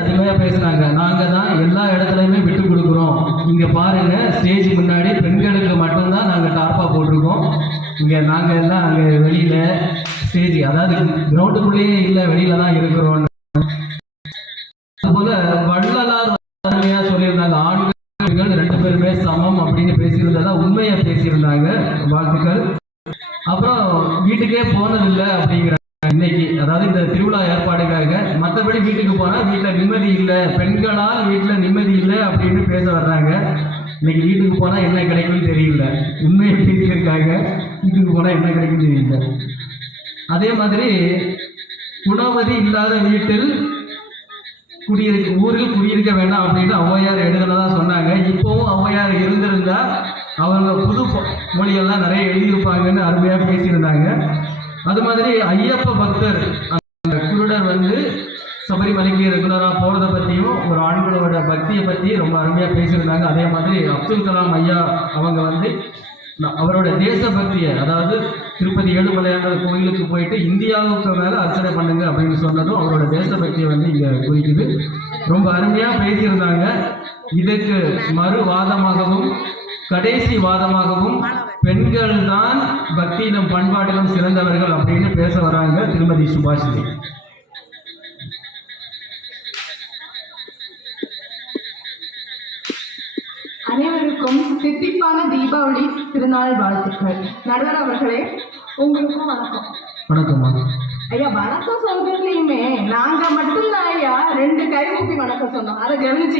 அதிகமாக பேசுனாங்க. நாங்க தான் எல்லா இடத்துலையுமே விட்டு கொடுக்குறோம். இங்க பாருங்க, ஸ்டேஜ் முன்னாடி பெண்களுக்கு மட்டும்தான் நாங்க டார்பா போட்டிருக்கோம். இங்க நாங்க எல்லாம் அங்க வெளியில ஸ்டேஜ், அதாவது கிரவுண்டுக்குள்ளேயே இல்லை, வெளியில தான் இருக்கிறோம். அதுபோல வள்ளலார் அருமையா சொல்லியிருந்தாங்க, ஆண்கள் 2 பேருமே சமம் அப்படின்னு பேசியிருந்ததா உண்மையா பேசியிருந்தாங்க. வாழ்த்துக்கள். அப்புறம் வீட்டுக்கே போனதில்லை அப்படிங்கிற இன்னைக்கு, அதாவது இந்த திருவிழா ஏற்பாடுக்காக. மற்றபடி வீட்டுக்கு போனா வீட்டில் நிம்மதி இல்லை, பெண்களால் வீட்டில் நிம்மதி இல்லை அப்படின்னு பேச வர்றாங்க. இன்னைக்கு வீட்டுக்கு போனா என்ன கிடைக்கும்னு தெரியல. உண்மையை பேசியிருக்காங்க, வீட்டுக்கு போனா என்ன கிடைக்கும்னு தெரியல. அதே மாதிரி குணவதி இல்லாத வீட்டில் ஊரில் குடியிருக்க வேண்டாம் அப்படின்னு ஔவையார் எழுதுனதா சொன்னாங்க. இப்பவும் ஔவையார் இருந்திருந்தா அவங்க புது மொழியெல்லாம் நிறைய எழுதியிருப்பாங்கன்னு அருமையா பேசியிருந்தாங்க. அது மாதிரி ஐயப்ப பக்தர் அந்த குருடர் சபரிமலைக்கு ரெகுலராக போகிறத பற்றியும் ஒரு ஆண்களோட பக்தியை பற்றி ரொம்ப அருமையாக பேசியிருந்தாங்க. அதே மாதிரி அப்துல் கலாம் ஐயா அவங்க அவரோட தேசபக்தியை, அதாவது திருப்பதி ஏழுமலையாண்டவர் கோயிலுக்கு போயிட்டு இந்தியாவுக்கு மேலே அர்ச்சனை பண்ணுங்க அப்படின்னு சொன்னதும் அவரோட தேசபக்தியை இங்கே குறிக்குது. ரொம்ப அருமையாக பேசியிருந்தாங்க. இதுக்கு மறுவாதமாகவும் கடைசி வாதமாகவும் பெண்கள் தான் பக்தியிலும் பண்பாட்டிலும் சிறந்தவர்கள் அப்படின்னு பேச வராங்க திருமதி சுபாஷினி. அனைவருக்கும் தித்திப்பான தீபாவளி திருநாள் வாழ்த்துக்கள். நடுவர் அவர்களே, உங்களுக்கும் வணக்கம். வணக்கம் ஐயா. வணக்கம் சொல்றதுலயுமே நாங்க மட்டும்தான் ஐயா 2 கை கூப்பி வணக்கம் சொன்னோம். அதை கவனிச்சு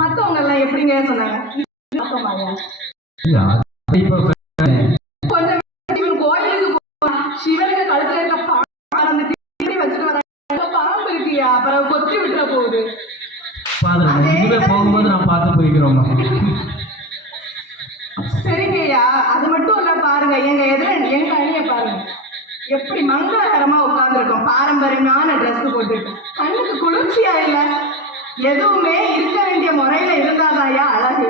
மத்தவங்க எல்லாம் எப்படிங்க சொன்னாங்க? கொஞ்சம் கோயிலுக்கு சிவனுக்கு கழுத்துல இருக்க வச்சுட்டு வராங்க, பாம்பு இருக்கியா, அப்புறம் கொத்தி விட்டுற போகுது. போகும்போது நான் பார்த்து போய்க்கிறோம். சரிங்கய்யா. அது மட்டும் இல்ல, பாருங்க எங்க அணியை பாருங்க, எப்படி மங்களகரமா உட்கார்ந்துருக்கோம். பாரம்பரியமான ட்ரெஸ் போட்டுட்டு கண்ணுக்கு குளிர்ச்சியா இல்ல. எதுவுமே இருக்க வேண்டிய முறையில இருந்தாதாயா அழகு.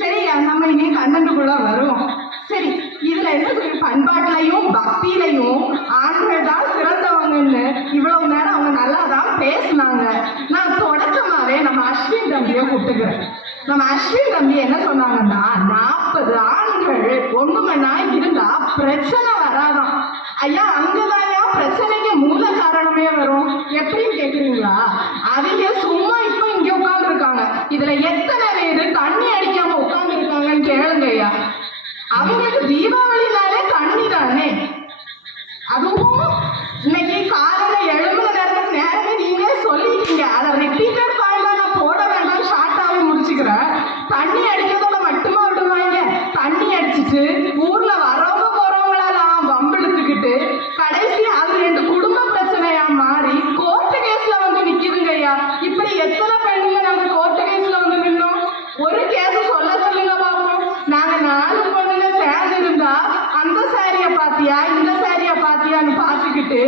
சரியா, நம்ம இனி கண்டனுக்குள்ள வருவோம். சரி, இதுல என்ன பண்பாட்டிலையும் பக்தியிலையும் ஆண்கள் தான் சிறந்தவங்கன்னு இவ்வளவு நேரம் அவங்க நல்லா தான் பேசினாங்க. நான் தொடக்கமாவே நம்ம அஸ்வின் தம்பியை கூப்பிட்டுக்கிறேன். நம்ம அஸ்வின் தம்பி என்ன சொன்னாங்கன்னா, 40 ஆண்கள் ஒண்ணுமன்னா இருந்தா பிரச்சனை வராதான். ஐயா, அங்கதான் பிரச்சனைக்கு மூல காரணமே வரும். எப்படின்னு கேக்குறீங்களா? அவங்க சும்மா இப்ப இங்க உட்கார்ந்து இருக்காங்க. இதுல எத்தனை பேரு தண்ணி அடிக்காம உட்கார்ந்து இருக்காங்கன்னு கேளுங்க ஐயா. அவங்களுக்கு தீபாவளினாலே தண்ணி தானே. அதுவும் இன்னைக்கு காலையில எழுபது நேரமே நீங்களே சொல்லிட்டீங்க. அதை ரிப்பீட்டட் பாயிண்டா நான் போட வேண்டாம், ஷார்ட்டாவே முடிச்சுக்கிறேன். தண்ணி அடிக்கிறதோட மட்டுமா விடுவாங்க? தண்ணி அடிச்சுட்டு ஊர்ல வரவங்க போறவங்களெல்லாம் வம்பிழுத்துக்கிட்டு கடைசி அது 2 குடும்ப பிரச்சனையா மாறி கோர்ட்டு கேஸ்ல நிக்குதுங்க ஐயா. இப்படி எத்தனை பெண்ணுங்க நாங்க கோர்ட்டு கேஸ்ல நின்னோம்? ஒரு கேஸ் சொல்லுங்க பாப்போம். நாங்க 4 பொண்ணுங்க சேர்ந்து இருந்தா அந்த சாரிய பாத்தியா இந்த சாரிய பாத்தியான்னு பாத்துக்கிட்டு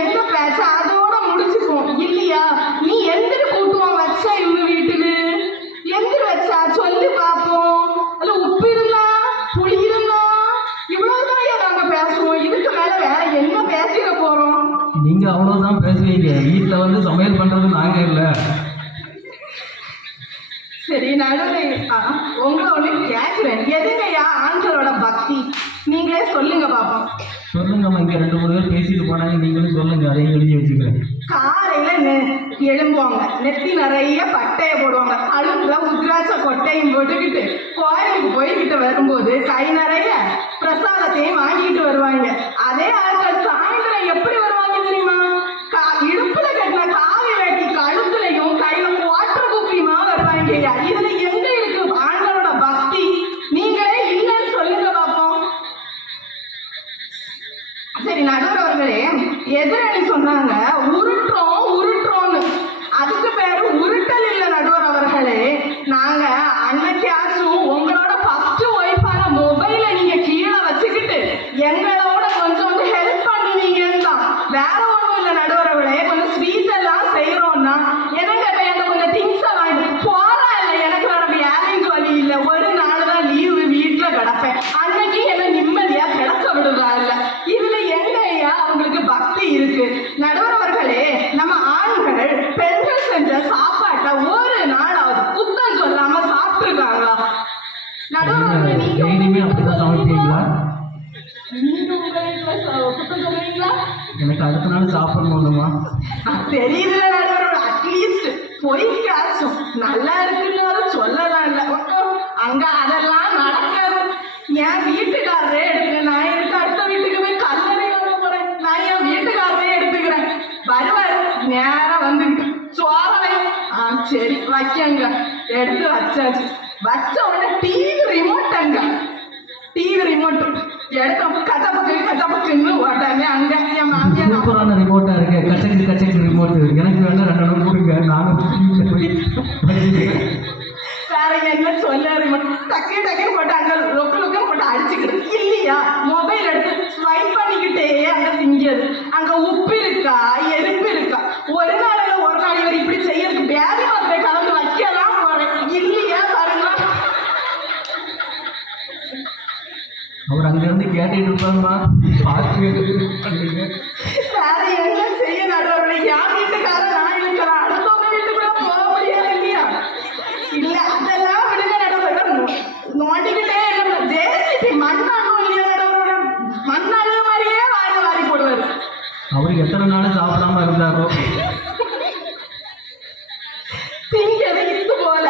எங்க பேச அதோட முடிச்சுப்போம் இல்லையா? நீ எந்திரி கூட்டுவோம் வச்ச இவங்க வீட்டுக்கு எந்திரி வச்சா சொல்லி பார்ப்போம். அதுல உப்பு இருந்தா புளி இருந்தா இவ்வளவுதான் நாங்க பேசுவோம். இதுக்கு மேல வேற என்ன பேசிட போறோம்? நீங்க அவ்வளவுதான் பேசுவீங்க. வீட்டுல சமையல் பண்றது நாங்க இல்ல. சரி, நடுவில் உங்களை ஒண்ணு கேட்கிறேன். எதுங்கய்யா ஆண்களோட பக்தி? நீங்களே சொல்லுங்க பாப்போம். சொல்லுங்கம்மா. இங்க 2-3 பேர் பேசிட்டு போனாங்க, நீங்களும் சொல்லுங்க, அதையும் எழுதி வச்சுக்கிறேன். காலையில எழும்புவாங்க, நெத்தி நிறைய பட்டைய போடுவாங்க, கழுத்துல உத்ராட்ச கொட்டையும் போட்டுக்கிட்டு கோயிலுக்கு போய்கிட்டு வரும்போது கை நிறைய பிரசாதத்தையும் வாங்கிட்டு வருவாங்க. அதே ஆட்கள் சாயந்தரம் எப்படி வருவாங்க தெரியுமா? இடுப்புல கட்டின காவி வேட்டி கழுத்துலையும் கையில வாட்டர் குப்பியுமா வருவாங்க. இதுல எங்க இருக்கு ஆண்களோட பக்தி? நீங்களே இல்லைன்னு சொல்லுங்க பாப்போம். சரி, நடுவர் அவர்களே, எதிரணி சொன்னாங்க உருட்டுறோம்னு. அதுக்கு பேரு உருட்டல் இல்ல நடுவர் அவர்களே. நாங்க அன்னைக்காச்சும் உங்களோட ஃபர்ஸ்ட் ஒய்ஃபான மொபைல நீங்க கீழே வச்சுக்கிட்டு எங்களோட கொஞ்சம் ஹெல்ப் பண்ணுவீங்கன்னு தான். வேற ஒண்ணும் இல்ல நடுவர் அவர்களே. கொஞ்சம் ஸ்வீட் எல்லாம் செய்யறோம்னா எனக்கு கொஞ்சம் திங்ஸை வாங்கி போறா இல்ல. எனக்கு வர வேலைக்கு வழி இல்ல. ஒரு நாள் தான் லீவு, வீட்டுல கிடப்பேன். அன்னைக்கு என்ன நிம்மதியா கிடக்க விடுவா இல்ல. இதுல எங்க ஐயா அவங்களுக்கு பக்தி இருக்கு? நடுவர் டெய்லியுமே அப்படிதான் சமைப்பீங்களா? நீங்க உங்க வீட்டுல குத்தம் சொல்லுவீங்களா? எனக்கு அடுத்த நாள் சாப்பிடணும்மா. தெரியல நடுவரோட அட்லீஸ்ட் பொய்க்காச்சும் நல்லா இருக்குன்னு சொல்லலாம். இல்ல அங்க அதெல்லாம் நடக்காது. என் வீட்டுக்காரரே எடுத்துக்க, நான் எனக்கு அடுத்த வீட்டுக்கு போய் கல்லறை வாங்க போறேன். நான் என் வீட்டுக்காரரே எடுத்துக்கிறேன். வருவாரு நேரம் வந்துட்டு சோறவையும் சரி வைக்கங்க. எடுத்து வச்சாச்சு. வச்ச உடனே டிவி ரிமோட் அங்க டிவி ரிமோட் எடுத்த கச்சப்பக்குன்னு உடனே அங்க என் மாமியார் சூப்பரான ரிமோட்டா இருக்கு. கச்சக்கு ரிமோட் எனக்கு வேணா 2 நாள் கொடுங்க, நானும் வேற என்ன சொல்ல ரிமோட் டக்கு போட்டு அங்க லொக்கு போட்டு அடிச்சுக்கிட்டு இல்லையா மொபைல் எடுத்து ஸ்வைப் பண்ணிக்கிட்டே அங்க திங்கிறது. அங்க உப்பு இருக்கா எறும்பு இருக்கா? ஒரு நாள் இவர் இப்படி செய்யறதுக்கு வியாதி மாத்திரை கலந்து வைக்கலாம் போறேன் இல்லையா பாருங்க. அவர் அங்க இருந்து கேட்டுட்டு இருப்பாருமா, பார்த்து வேற என்ன செய்ய நடுவர்களே? என் வீட்டுக்காரன் நான் இருக்கிறேன், அடுத்தவங்க வீட்டுக்குள்ள போக முடியாது இல்லையா? இல்ல அதெல்லாம் விடுங்க நடுவர்கள். நோண்டிக்கிட்டே இருக்க ஜேசிபி மண்ணாடும் இல்லையா நடுவரோட? மண்ணாடு மாதிரியே வாரி போடுவாரு. அவர் எத்தனை நாள் சாப்பிடாம இருந்தாரோ. திங்கிறது இது போல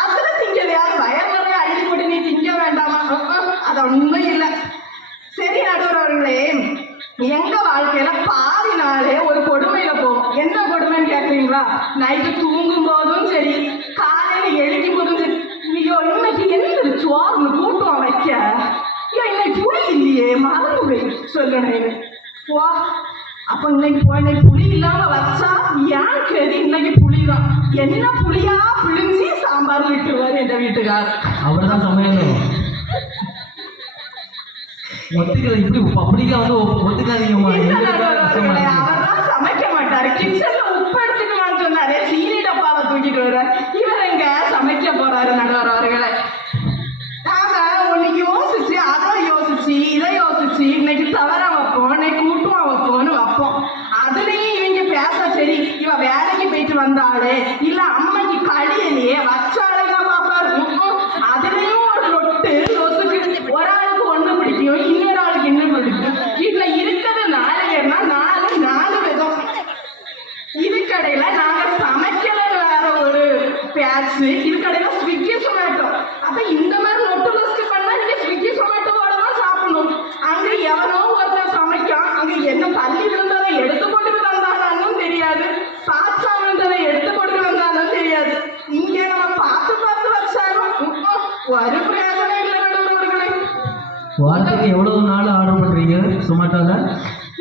அதுல திங்கிறது யார் வயமுறை அடிச்சு போட்டு நீ திங்க வேண்டாமா? அது ஒண்ணும் இல்லை. சரி நடுவர்களே, எங்க வாழ்க்கையில பாதி நாளே ஒரு கொடுமையில போகும். என்ன கொடுமைன்னு கேட்குறீங்களா? நைட்டு தூங்கும் போதும் சரி, காலையில எழுக்கும் போதும் சரி, ஐயோ இன்னைக்கு என்ன சோறு கூட்டம் வைக்க, ஐயோ இன்னைக்கு புளி இல்லையே மறந்து போய் சொல்லணும். வா அப்ப இன்னைக்கு புளி இல்லாம வச்சா ஏன் சரி இன்னைக்கு புளிதான். என்ன புளியா பிழிஞ்சி சாம்பார் விட்டுருவாரு எங்க வீட்டுக்கார். அவர் தான் சமையலும் ஒத்துக்கிறது. இப்படி பப்ளிக்கா வந்து ஒத்துக்காதீங்கம்மா. அவர்தான் சமைக்க மாட்டாரு. கிச்சன்ல உப்பு எடுத்துட்டு வான்னு சொன்னாரு, சீனி டப்பாவை தூக்கிட்டு வர்றாரு. இவர் எங்க சமைக்க போறாரு நடுவர் அவர்களை? நாம ஒண்ணு யோசிச்சு அதை யோசிச்சு இதை யோசிச்சு இன்னைக்கு தவறா வைப்போம், இன்னைக்கு கூட்டுவா வைப்போம்னு வைப்போம். அதுலயும் இவங்க பேச சரி இவ வேலைக்கு போயிட்டு வந்தாலே இல்ல அம்மைக்கு கழியலையே வச்சாலைதான் பாப்பாரு. அதுலயும் ஒரு லொட்டு லொசுக்கு. ஒரு ஆளுக்கு ஒண்ணு பிடிக்கும், இன்னொரு ஆளுக்கு இன்னும் பிடிக்கும். வீட்டுல இருக்கிறது 4 பேர்னா 4 விதம். இதுக்கடையில நாங்க சமைக்கல வேற ஒரு பேட்ச், இதுக்கடையில ஸ்விக்கி சொமேட்டோ. அப்ப இந்த மாதிரி லொட்டு லொசுக்கு பண்ணா நீங்க ஸ்விக்கி சொமேட்டோவோட தான் சாப்பிடணும். அங்க எவனோ ஒருத்தர் சமைக்கான், அங்க என்ன தள்ளி இருந்ததை எடுத்து போட்டு வந்தாலும் தெரியாது, பாச்சா வந்ததை எடுத்து போட்டு வந்தாலும் தெரியாது. இங்க நம்ம பார்த்து வச்சாலும் ஒரு பிரயோஜனம் இல்லை நடுவர்களே. வாரத்துக்கு எவ்வளவு நாள் ஆர்டர் பண்றீங்க சொமேட்டோல?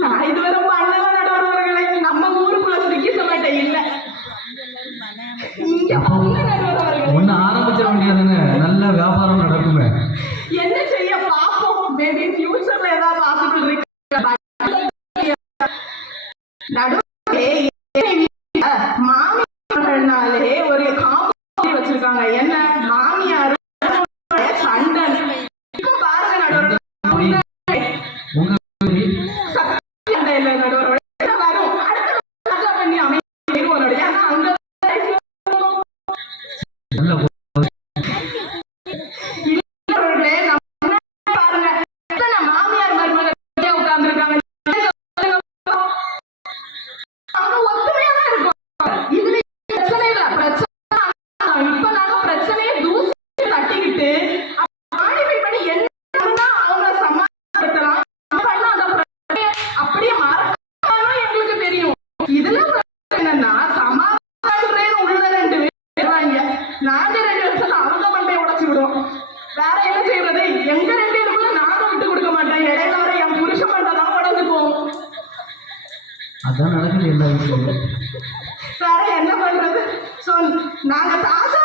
நான் இதுவரை பண்ணல நடுவர்களே. நம்ம ஊருக்குள்ள ஸ்விக்கி சொமேட்டோ இல்ல. இங்க ஒன்னு ஆரம்பிச்சிட வேண்டியதுங்க, நல்ல வியாபாரம் நடக்குமே. என்ன செய்ய பாப்போம், மேபி ஃபியூச்சர்ல ஏதாவது பாசிபிள் இருக்கு. நடுவே மாமியார்கள்னாலே ஒரு காம்பி வச்சிருக்காங்க. என்ன மாமியார் சண்டை. இப்ப பாருங்க நடுவர் உங்க சண்டை இல்லை நடுவரோட வரும் அடுத்த பண்ணி அமைதியோட. ஏன்னா அந்த நல்ல பாருங்க எத்தனை மாமியார் மருமகள் உட்கார்ந்துருக்காங்க. அவங்க ஒத்துமையா தான் இருக்கும். இதுல பிரச்சனை இல்ல. பிரச்சனை இப்ப நாங்க பிரச்சனையை தூசி தட்டிக்கிட்டு மாடிஃபை பண்ணி என்ன அவங்கள சமாளிக்கலாம் பண்ணா அந்த பிரச்சனையை அப்படியே மறக்காம எங்களுக்கு தெரியும். இதுல என்னன்னா சமாளிக்கிறேன்னு உள்ள 2 பேர் வாங்க, நாங்க 2 வருஷத்துல அவங்க மண்டையை உடைச்சு விடுவோம். வேற என்ன செய்யறது? எங்க 2 பேருக்குள்ள நாங்க விட்டு கொடுக்க மாட்டேன். இடையில வர என் புருஷ மண்டை தான் உடஞ்சு போவோம். அதான் நடக்குது எல்லா விஷயமும். வேற என்ன பண்றது? சோ நாங்க தாஜா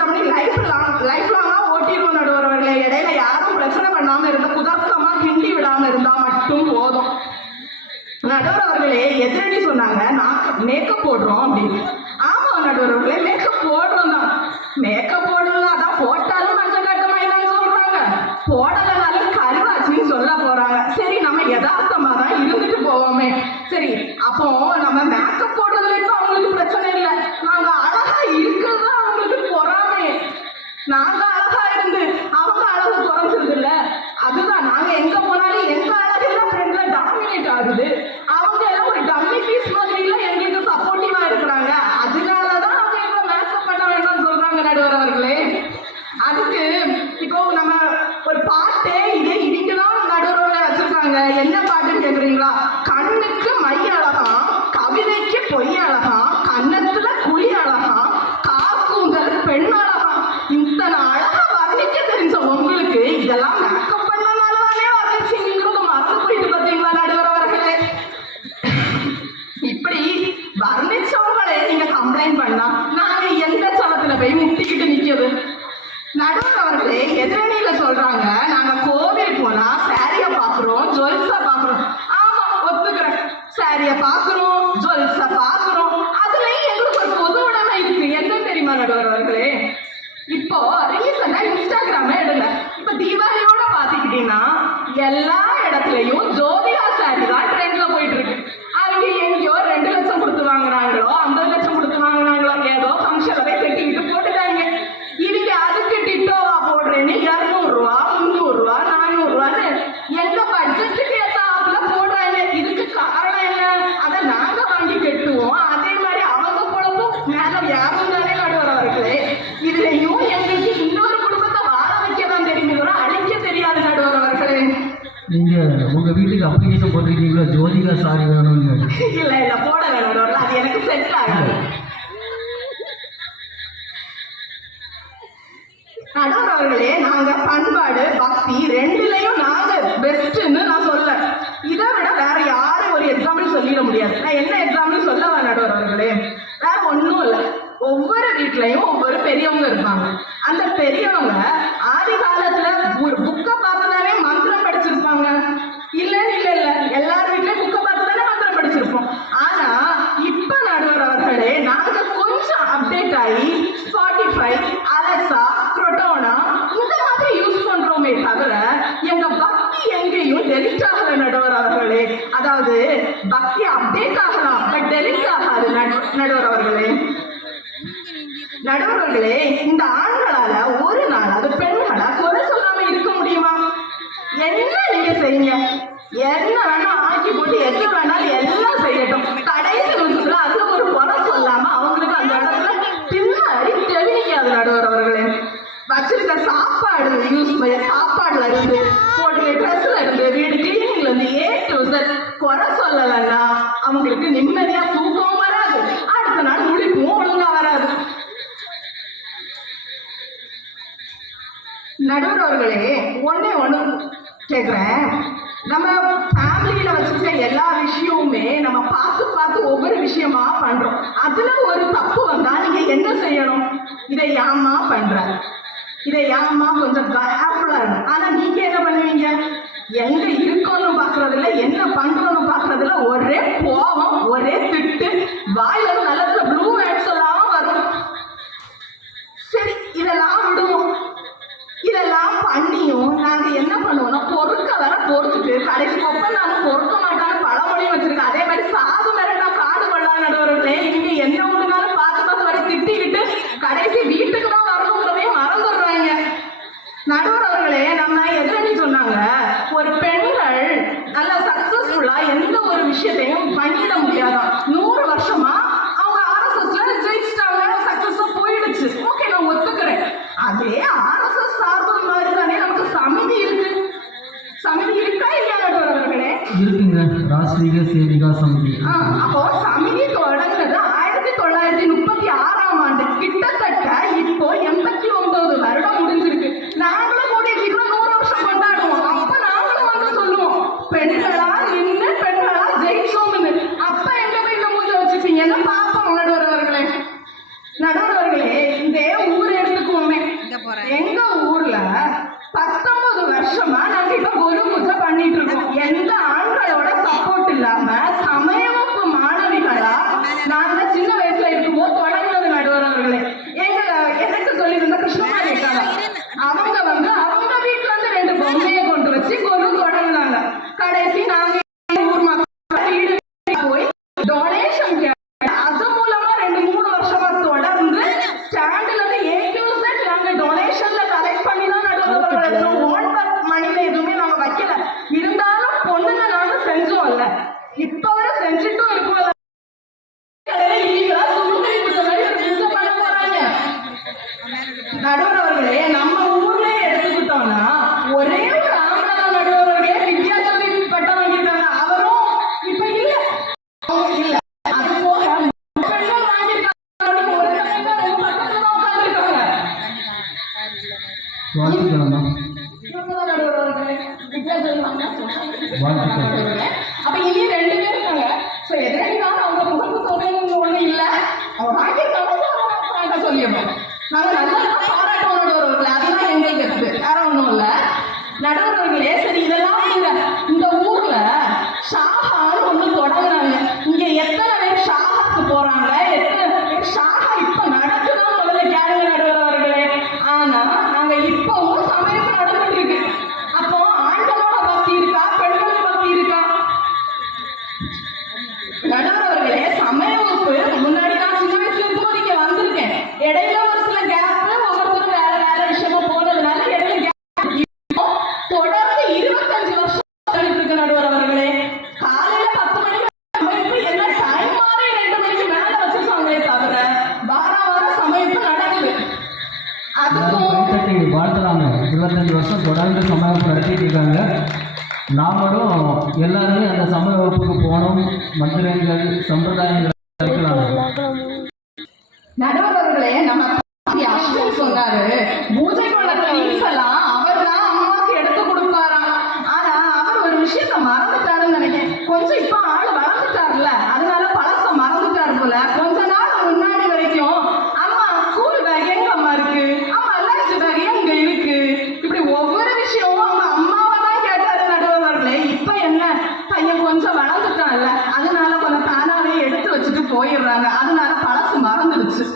பண்ணி லைஃப் லாங்கா ஓட்டிடுவோம் நடுவர்களே. இடையில யாரும் பிரச்சனை பண்ணாம இருந்த குதர்க்கமா கிண்டி விடாம இருந்தா மட்டும் போதும். நடுவர் அவர்களே எதிரடி சொன்னாங்க மேக்கப் போடுறோம் அப்படின்னு. ஆமா நடுவர் அவர்களே மேக்கப் போடுறோம் தான். மேக்கப் போடலாம், அதான் போட்டாலும் மஞ்சள் கட்டமாயிதான் சொல்றாங்க, போடலனாலும் கருவாச்சின்னு சொல்ல போறாங்க. சரி நம்ம யதார்த்தமா தான் இருந்துட்டு போவோமே. சரி அப்போ நம்ம மேக்கப் போடுறதுல இப்ப அவங்களுக்கு பிரச்சனை இல்லை, நாங்க அழகா இருக்கிறது அவங்களுக்கு பொறாமே. நாங்க அழகா இருந்து அவங்க அழகு குறைஞ்சு வர்ணிச்சவங்களே நீங்க கம்ப்ளைண்ட் பண்ணா நாங்க எந்த சலத்துல போய் முட்டிக்கிட்டு நிக்கிறது? நடுவர் அவர்களே, எதிரணியில சொல்றாங்க நாங்க கோவில் போனா சாரிய பாக்குறோம், ஜுவல்ஸ பாக்குறோம். ஆமா, ஒத்துக்கிறேன். சாரிய பாக்குறோம், ஜுவல்ஸ பாக்குறோம். அதுலயும் எங்களுக்கு ஒரு பொது உடைமை இருக்கு. என்ன தெரியுமா நடுவர் அவர்களே? இப்போ ரீசெண்டா இன்ஸ்டாகிராம எடுங்க. இப்ப தீபாவளியோட பாத்துக்கிட்டீங்கன்னா எல்லா இடத்துலயும் ஜோதிகா சாரி தான் ட்ரெண்ட்ல போயிட்டு இருக்கு. அவங்க எங்கேயோ 2 லட்சம் கொடுத்து வாங்குறாங்களோ 50 லட்சம் கொடுத்து வாங்குறாங்களோ ஏதோ ஃபங்க்ஷன் வரை கட்டிக்கிட்டு போட்டுட்டாங்க. இவங்க அதுக்கு டிட்டோவா போடுறேன்னு 200 ரூபா 300 ரூபா 400 ரூபான்னு எங்க பட்ஜெட்டுக்கு ஏத்தாப்புல போடுறாங்க. இதுக்கு காரணம் என்ன? அதை நாங்க வாங்கி கட்டுவோம். அதே மாதிரி அவங்க குழப்பம் மேல வியாபம் தானே நடுவர் அவர்களே. இதுலயும் எங்களுக்கு இன்னொரு குடும்பத்தை வாழ வைக்கதான் தெரியுமே தவிர அழிக்க தெரியாது நடுவர் அவர்களே. நீங்க உங்க வீட்டுக்கு அப்ளிகேஷன் போட்டிருக்கீங்களா ஜோதிகா சாரி வேணும்னு? இல்ல இல்ல போட வேணும், அது எனக்கு செட் ஆகாது. நடுவர் அவர்களே, நாங்க பண்பாடு பக்தி ரெண்டுலயும் நாங்க பெஸ்ட்னு நான் சொல்ல. இதை விட வேற யாரும் ஒரு எக்ஸாம்பிள் சொல்லிட முடியாது. நான் என்ன எக்ஸாம்பிள் சொல்லவா நடுவர் அவர்களே? வேற ஒன்றும் இல்லை. ஒவ்வொரு வீட்லயும் ஒவ்வொரு பெரியவங்க இருப்பாங்க. அந்த பெரியவங்க ஆதி காலத்துல புக்கை பார்த்துதானே மந்திரம் படிச்சிருப்பாங்க. இல்லன்னு இல்ல இல்ல, எல்லார் வீட்லயும் புக்கை பார்த்துதானே மந்திரம் படிச்சிருப்போம். ஆனா இப்ப நடுவர் அவர்களே, நாங்க கொஞ்சம் அப்டேட் ஆகி ஸ்பாட்டிஃபை, அலெக்சா, குரோட்டோனா இந்த மாதிரி யூஸ் பண்றோமே தவிர எங்க பக்தி எங்கேயும் டெலிட் ஆகல நடுவர் அவர்களே. அதாவது பக்தி அப்டேட் ஆகலாம், பட் டெலிட் ஆகாது நடுவர் அவர்களே. நடுவர்களே, இந்த ஆண்களால ஒரு நாள் அது பெண்களை குறை சொல்லாம இருக்க முடியுமா? என்ன நீங்க செய்யுங்க, என்ன வேணா ஆக்கி போட்டு எது வேணாலும் எல்லாம் செய்யட்டும். கடைசி நிமிஷத்துல அதுல ஒரு குறை சொல்லாம அவங்களுக்கு அந்த இடத்துல பின்னாடி தெளிக்காது நடுவர் அவர்களே. வச்சிருக்க சாப்பாடு சாப்பாடுல இருந்து போடுற ட்ரெஸ்ல இருந்து வீடு கிளீனிங்ல இருந்து A to Z குறை சொல்லலன்னா அவங்களுக்கு நிம்மதியா தூக்கம் வராது, அடுத்த நாள் முழிப்பும் ஒழுங்கா வராது. நடுவர் அவர்களே, ஒண்ணு கேக்குறேன். நம்ம ஃபேமிலியில வச்சுக்கிற எல்லா விஷயமுமே நம்ம பார்த்து பார்த்து ஒவ்வொரு விஷயமா பண்றோம். அதுல ஒரு தப்பு வந்தா நீங்க என்ன செய்யணும்? இதை ஏமா பண்ற, இதை ஏமா கொஞ்சம் கேர்ஃபுல்லா இருக்கு. ஆனா நீங்க என்ன பண்ணுவீங்க? எங்க இருக்கோன்னு பாக்குறதுல என்ன பண்றோம்னு பாக்குறதுல ஒரே கோபம், ஒரே திட்டு, வாயில நல்லத்துல ப்ளூ வேர்ட்ஸ் எல்லாம் வரும். சரி, இதெல்லாம் விடுவோம். இதெல்லாம் பண்ணியும் நாங்க என்ன பண்ணுவோம்னா பொறுக்க வர பொறுத்துட்டு கடைசி கொப்ப நாங்க பொறுக்க மாட்டான்னு பழமொழியும் வச்சிருக்கோம். அதே மாதிரி சாது மிரண்டா காடு கொள்ளா நடுவர்களே, இவங்க என்ன ஒண்ணுனாலும் பார்த்து பார்த்து வர திட்டிக்கிட்டு கடைசி வீட்டுக்கு தான் வரணுங்கிறதையும் மறந்துடுறாங்க. நடுவர் அவர்களே, நம்ம எதிரணி சொன்னாங்க ஒரு பெண்கள் நல்ல சக்சஸ்ஃபுல்லா எந்த ஒரு விஷயத்தையும் பண்ணிட முடியாதான். 100 வருஷமா அவங்க RSSல ஜெயிச்சிட்டாங்க, சக்சஸா போயிடுச்சு. ஓகே, நான் ஒத்துக்கிறேன். அதே RSS சார்பு மாதிரி தானே நமக்கு சமிதி இருக்கு. சமிதி இருக்கா இல்லையா நடுவர் அவர்களே? இருக்குங்க, ராஷ்டிரிய சேவிகா சமிதி. அப்போ சமிதி தொடங்கினது 1936ஆம் ஆண்டு. கிட்டத்தட்ட இப்போ 89 வருடம் முடிஞ்சிருக்கு. நாங்களும் கூடிய சீக்கிரம் 100 வருஷம் கொண்டாடுவோம். அப்ப நாங்களும் வந்து சொல்லுவோம் பெண்களா நின்று பெண்களா ஜெயிச்சோம்னு. அப்ப எங்க போய் இந்த மூஞ்ச வச்சுப்பீங்கன்னு பாப்போம் நடுவர் அவர்களே. நடுவர் அவர்களே, இந்த ஊர் எடுத்துக்குவோமே, எங்க ஊர்ல 19 வருஷமா நாங்க இப்ப ஒரு பூஜை பண்ணிட்டு இருக்கோம். எந்த ஆண்களோட சப்போர்ட் இல்லாம சமயவப்பு மாணவிகளா நாங்க சின்ன வயசுல இருக்கும்போது தொடங்கினது நடுவர் அவர்களே. எனக்கு சொல்லியிருந்த கிருஷ்ணமாரி இருக்காங்க, அவங்க அவங்க வீட்டுல இருந்து 2 பொம்மையை கொண்டு வச்சு கொண்டு தொடங்கினாங்க. கடைசி நாங்க ஊர் மக்கள் வீடு போய் டொனேஷன் அது மூலமா 2-3 வருஷமா தொடர்ந்து ஸ்டாண்ட்ல இருந்து A to Z நாங்க டொனேஷன்ல கலெக்ட் பண்ணி தான் நடுவர் ஓன் மணில எதுவுமே நாங்க வைக்கல. இருந்தாலும் பொண்ணுங்க நாங்க செஞ்சோம்ல, இப்ப வரை செஞ்சுட்டும் இருக்கோம்ல. நடுவர் அவர்களே, நம்ம ஊர்ல எடுத்துக்கிட்டோம்னா ஒரே ஒரு ஆம்பளை நடுவர்களே வித்யாஜோதி பட்டம் வாங்கியிருக்காங்க. அவரும் இப்ப இல்ல. அது போக பெண்கள் வாங்கியிருக்காங்க. அப்ப இனி 2 பேர் இருக்காங்க. எதிராக அவங்க முகத்து சொல்றேன்னு ஷாக்கு போறாங்க, எத்தனை ஷாகா இப்ப நடக்குதான் முதல்ல கேளுங்க நடுவர் அவர்களே. ஆனா நாங்க இப்பவும் சமயம் நடந்துட்டு இருக்கு. அப்போ ஆண்களோட பக்தி இருக்கா, பெண்களோட பக்தி இருக்கா? நடுவர் அவர்களே, சமய வகுப்பு முன்னாடி நான் சின்ன வயசுல இருக்கும்போது இங்க வந்திருக்கேன். இடையில ஒரு சில கேப், ஒவ்வொருத்தரும் வேற வேற விஷயமா போனதுனால இடையில கேப். இப்போ தொடர்ந்து 25 வருஷம் இருக்கு நடுவர் அவர்களே. காலையில 10 மணிக்கு சமையல் என்ன டைம் மாறி 2 மணிக்கு மேல வச்சிருக்காங்களே தவிர வாரம் சமையல் நடக்குது. அதுக்கும் கைத்தட்டி வாழ்த்துறாங்க. 25 வருஷம் தொடர்ந்து சமய வகுப்பு நடத்திட்டு இருக்காங்க. நாமளும் எல்லாருமே அந்த சமய வகுப்புக்கு போகணும். மந்திரங்கள் சம்பிரதாயங்கள் கற்கலாம். நடுவர் அவர்களே, நம்ம அஸ்வின் சொன்னாரு, பூஜைக்குள்ள திங்ஸ் எல்லாம் அவர் தான் அம்மாவுக்கு எடுத்து கொடுப்பாராம். ஆனா அவர் ஒரு விஷயத்த மறந்துட்டாருன்னு நினைக்கிறேன். கொஞ்சம் இப்ப ஆளு வளர்ந்துட்டாருல்ல, அதனால பழச மறந்துட்டாரு போல. கொஞ்ச நாள் முன்னாடி வரைக்கும் அம்மா ஸ்கூல் பேக் எங்க அம்மா இருக்கு, அம்மா லஞ்ச் பேக் எங்க இருக்கு, இப்படி ஒவ்வொரு விஷயமும் அவங்க அம்மாவை தான் கேட்டாரு நடுவர் அவர்களே. இப்ப என்ன, பையன் கொஞ்சம் வளர்ந்துட்டான்ல, அதனால கொஞ்சம் பேனாவே எடுத்து வச்சுட்டு போயிடுறாங்க. அதனால பழசு மறந்துடுச்சு.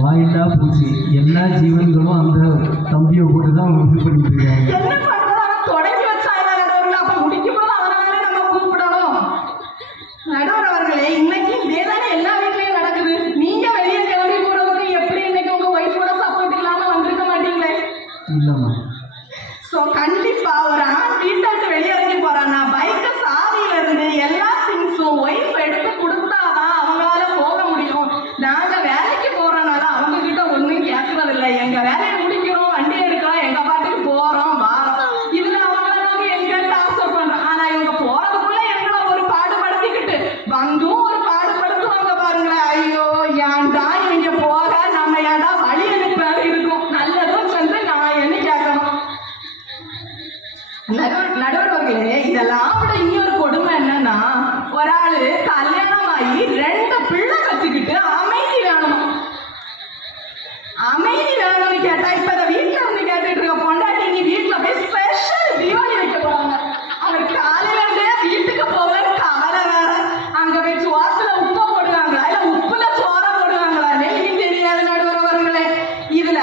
வாயில்லா பூச்சி எல்லா ஜீவன்களும் அந்த தம்பியை போட்டு தான் இது பண்ணிட்டு இருக்காங்க. என்ன பண்றது, அவன் தொடங்கி வச்சாங்க நடுவர்களே. அப்ப முடிக்கும் போது அவனை வேற நம்ம கூப்பிடணும். நடுவர் அவர்களே, இன்னைக்கு இதேதானே எல்லா வீட்லயும் நடக்குது. நீங்க வெளியே கிளம்பி போறதுக்கு எப்படி இன்னைக்கு உங்க ஒய்ஃபோட சப்போர்ட் இல்லாம வந்திருக்க மாட்டீங்களே? இல்லைம்மா, சோ கண்டிப்பா ஒரு ஆண் வீட்டை விட்டு வெளியிறங்கி போறானா, பைக்க சாவியில இருந்து எல்லா திங்ஸும் ஒய்ஃப் எடுத்து கொடுத்தாதான் அவங்களால போக முடியும். நாங்க வேலைக்கு போறனால அவங்க கிட்ட ஒண்ணும் கேட்கறது இல்லை. எங்க வேலையை முடிக்கிறோம், வண்டி எடுக்கிறோம், எங்க பாட்டுக்கு போறோம் வாரோம். இதுல அவங்கள நாங்க எங்கிட்ட ஆசர் பண்றோம். ஆனா இவங்க போறதுக்குள்ள எங்களை ஒரு பாடுபடுத்திக்கிட்டு வந்தும் ஒரு பாடுபடுத்துவாங்க பாருங்களேன். ஐயோ ஏன்டா இவங்க போக நம்ம ஏன்டா வழி அனுப்பாது இருக்கும். நல்லதும் சென்று நான் என்ன கேட்கணும். நடுவர்களே, இதெல்லாம் விட இன்னொரு கொடுமை என்னன்னா, ஒரு ஆளு கல்யாணம் ஆகி 2 பிள்ளை கத்துக்கிட்டு அமைதி வேணும். அமைதி வேணும்னு கேட்டா இப்ப வீட்டுல இருந்து கேட்டுட்டு இருக்க பொண்டாட்டி நீ வீட்டுல போய் ஸ்பெஷல் தீபாவளி வைக்க போறாங்க. அவர் காலையில இருந்தே வீட்டுக்கு போகலன்னு கவலை வேற. அங்க போய் சோத்துல உப்பு போடுவாங்களா இல்ல உப்புல சோற போடுவாங்களான்னு இனி தெரியாது நடுவர் அவர்களே. இதுல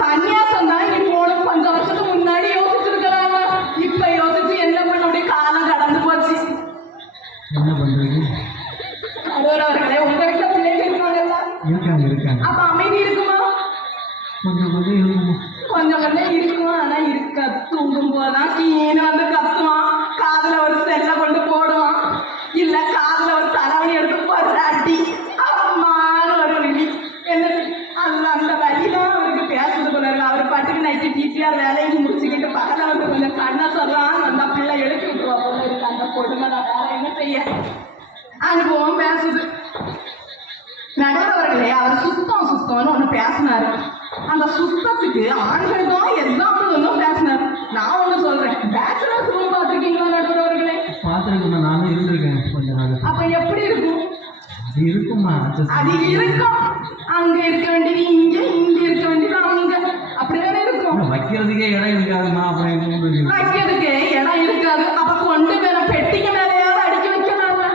சன்னியாசம் தான் இனி போகணும். கொஞ்சம் வருஷத்துக்கு முன்னாடி யோசிச்சிருக்கிறாங்க. இப்ப யோசிச்சு என்ன பண்ண முடியும், காலம் கடந்து போச்சு. என்ன பண்றது? நடுவர் அவர்களே, உங்க வீட்டுல பிள்ளைங்க இருப்பாங்கல்ல, இருக்காங்க. அப்ப அமைதி இருக்குமா? கொஞ்சம் இருக்குமா? கொஞ்சம் இருக்குமா? ஆனா இருக்க தூங்கும் போதுதான் கீழே வந்து கத்துவான். காதுல ஒரு செல்ல கொண்டு போடுவான், இல்ல காதுல ஒரு தலைவணி எடுத்து போடுறாட்டி அம்மான்னு ஒரு வழி. என்ன அந்த வழிதான் அவருக்கு பேசுறது போல இருக்கு. அவர் பாட்டுக்கு நைட்டு டிபிஆர் வேலைக்கு முடிச்சுக்கிட்டு பக்கத்துல வந்து கொஞ்சம் கண்ணை சொல்றான், அந்த பிள்ளை எழுப்பி விட்டுருவா போல இருக்கு. அந்த கொடுமை நான் வேற என்ன செய்ய. அனுபவம் பேசுது. நடுவர் அவர்களே, அவர் சுத்தம்னு ஒண்ணு பேசினாரு. அந்த சுத்தத்துக்கு ஆண்கள் தான் எக்ஸாம்பிள் ஒன்றும் பேசினாரு. நான் ஒண்ணு சொல்றேன், பேச்சுலர்ஸ் ரூம் பார்த்துருக்கீங்களா நடுவர் அவர்களே? பார்த்துருக்கேம்மா, நானும் இருந்திருக்கேன் கொஞ்ச நாள். அப்ப எப்படி இருக்கும்? அது இருக்குமா? அது இருக்கும். அங்க இருக்க வேண்டியது இங்க இருக்க வேண்டியது அங்க, அப்படிதானே இருக்கும். வைக்கிறதுக்கே இடம் இருக்காதுமா. அப்புறம் வைக்கிறதுக்கே இடம் இருக்காது. அப்ப கொண்டு போய் பெட்டிக்கு மேலேயாவது அடிக்க வைக்கலாம்ல.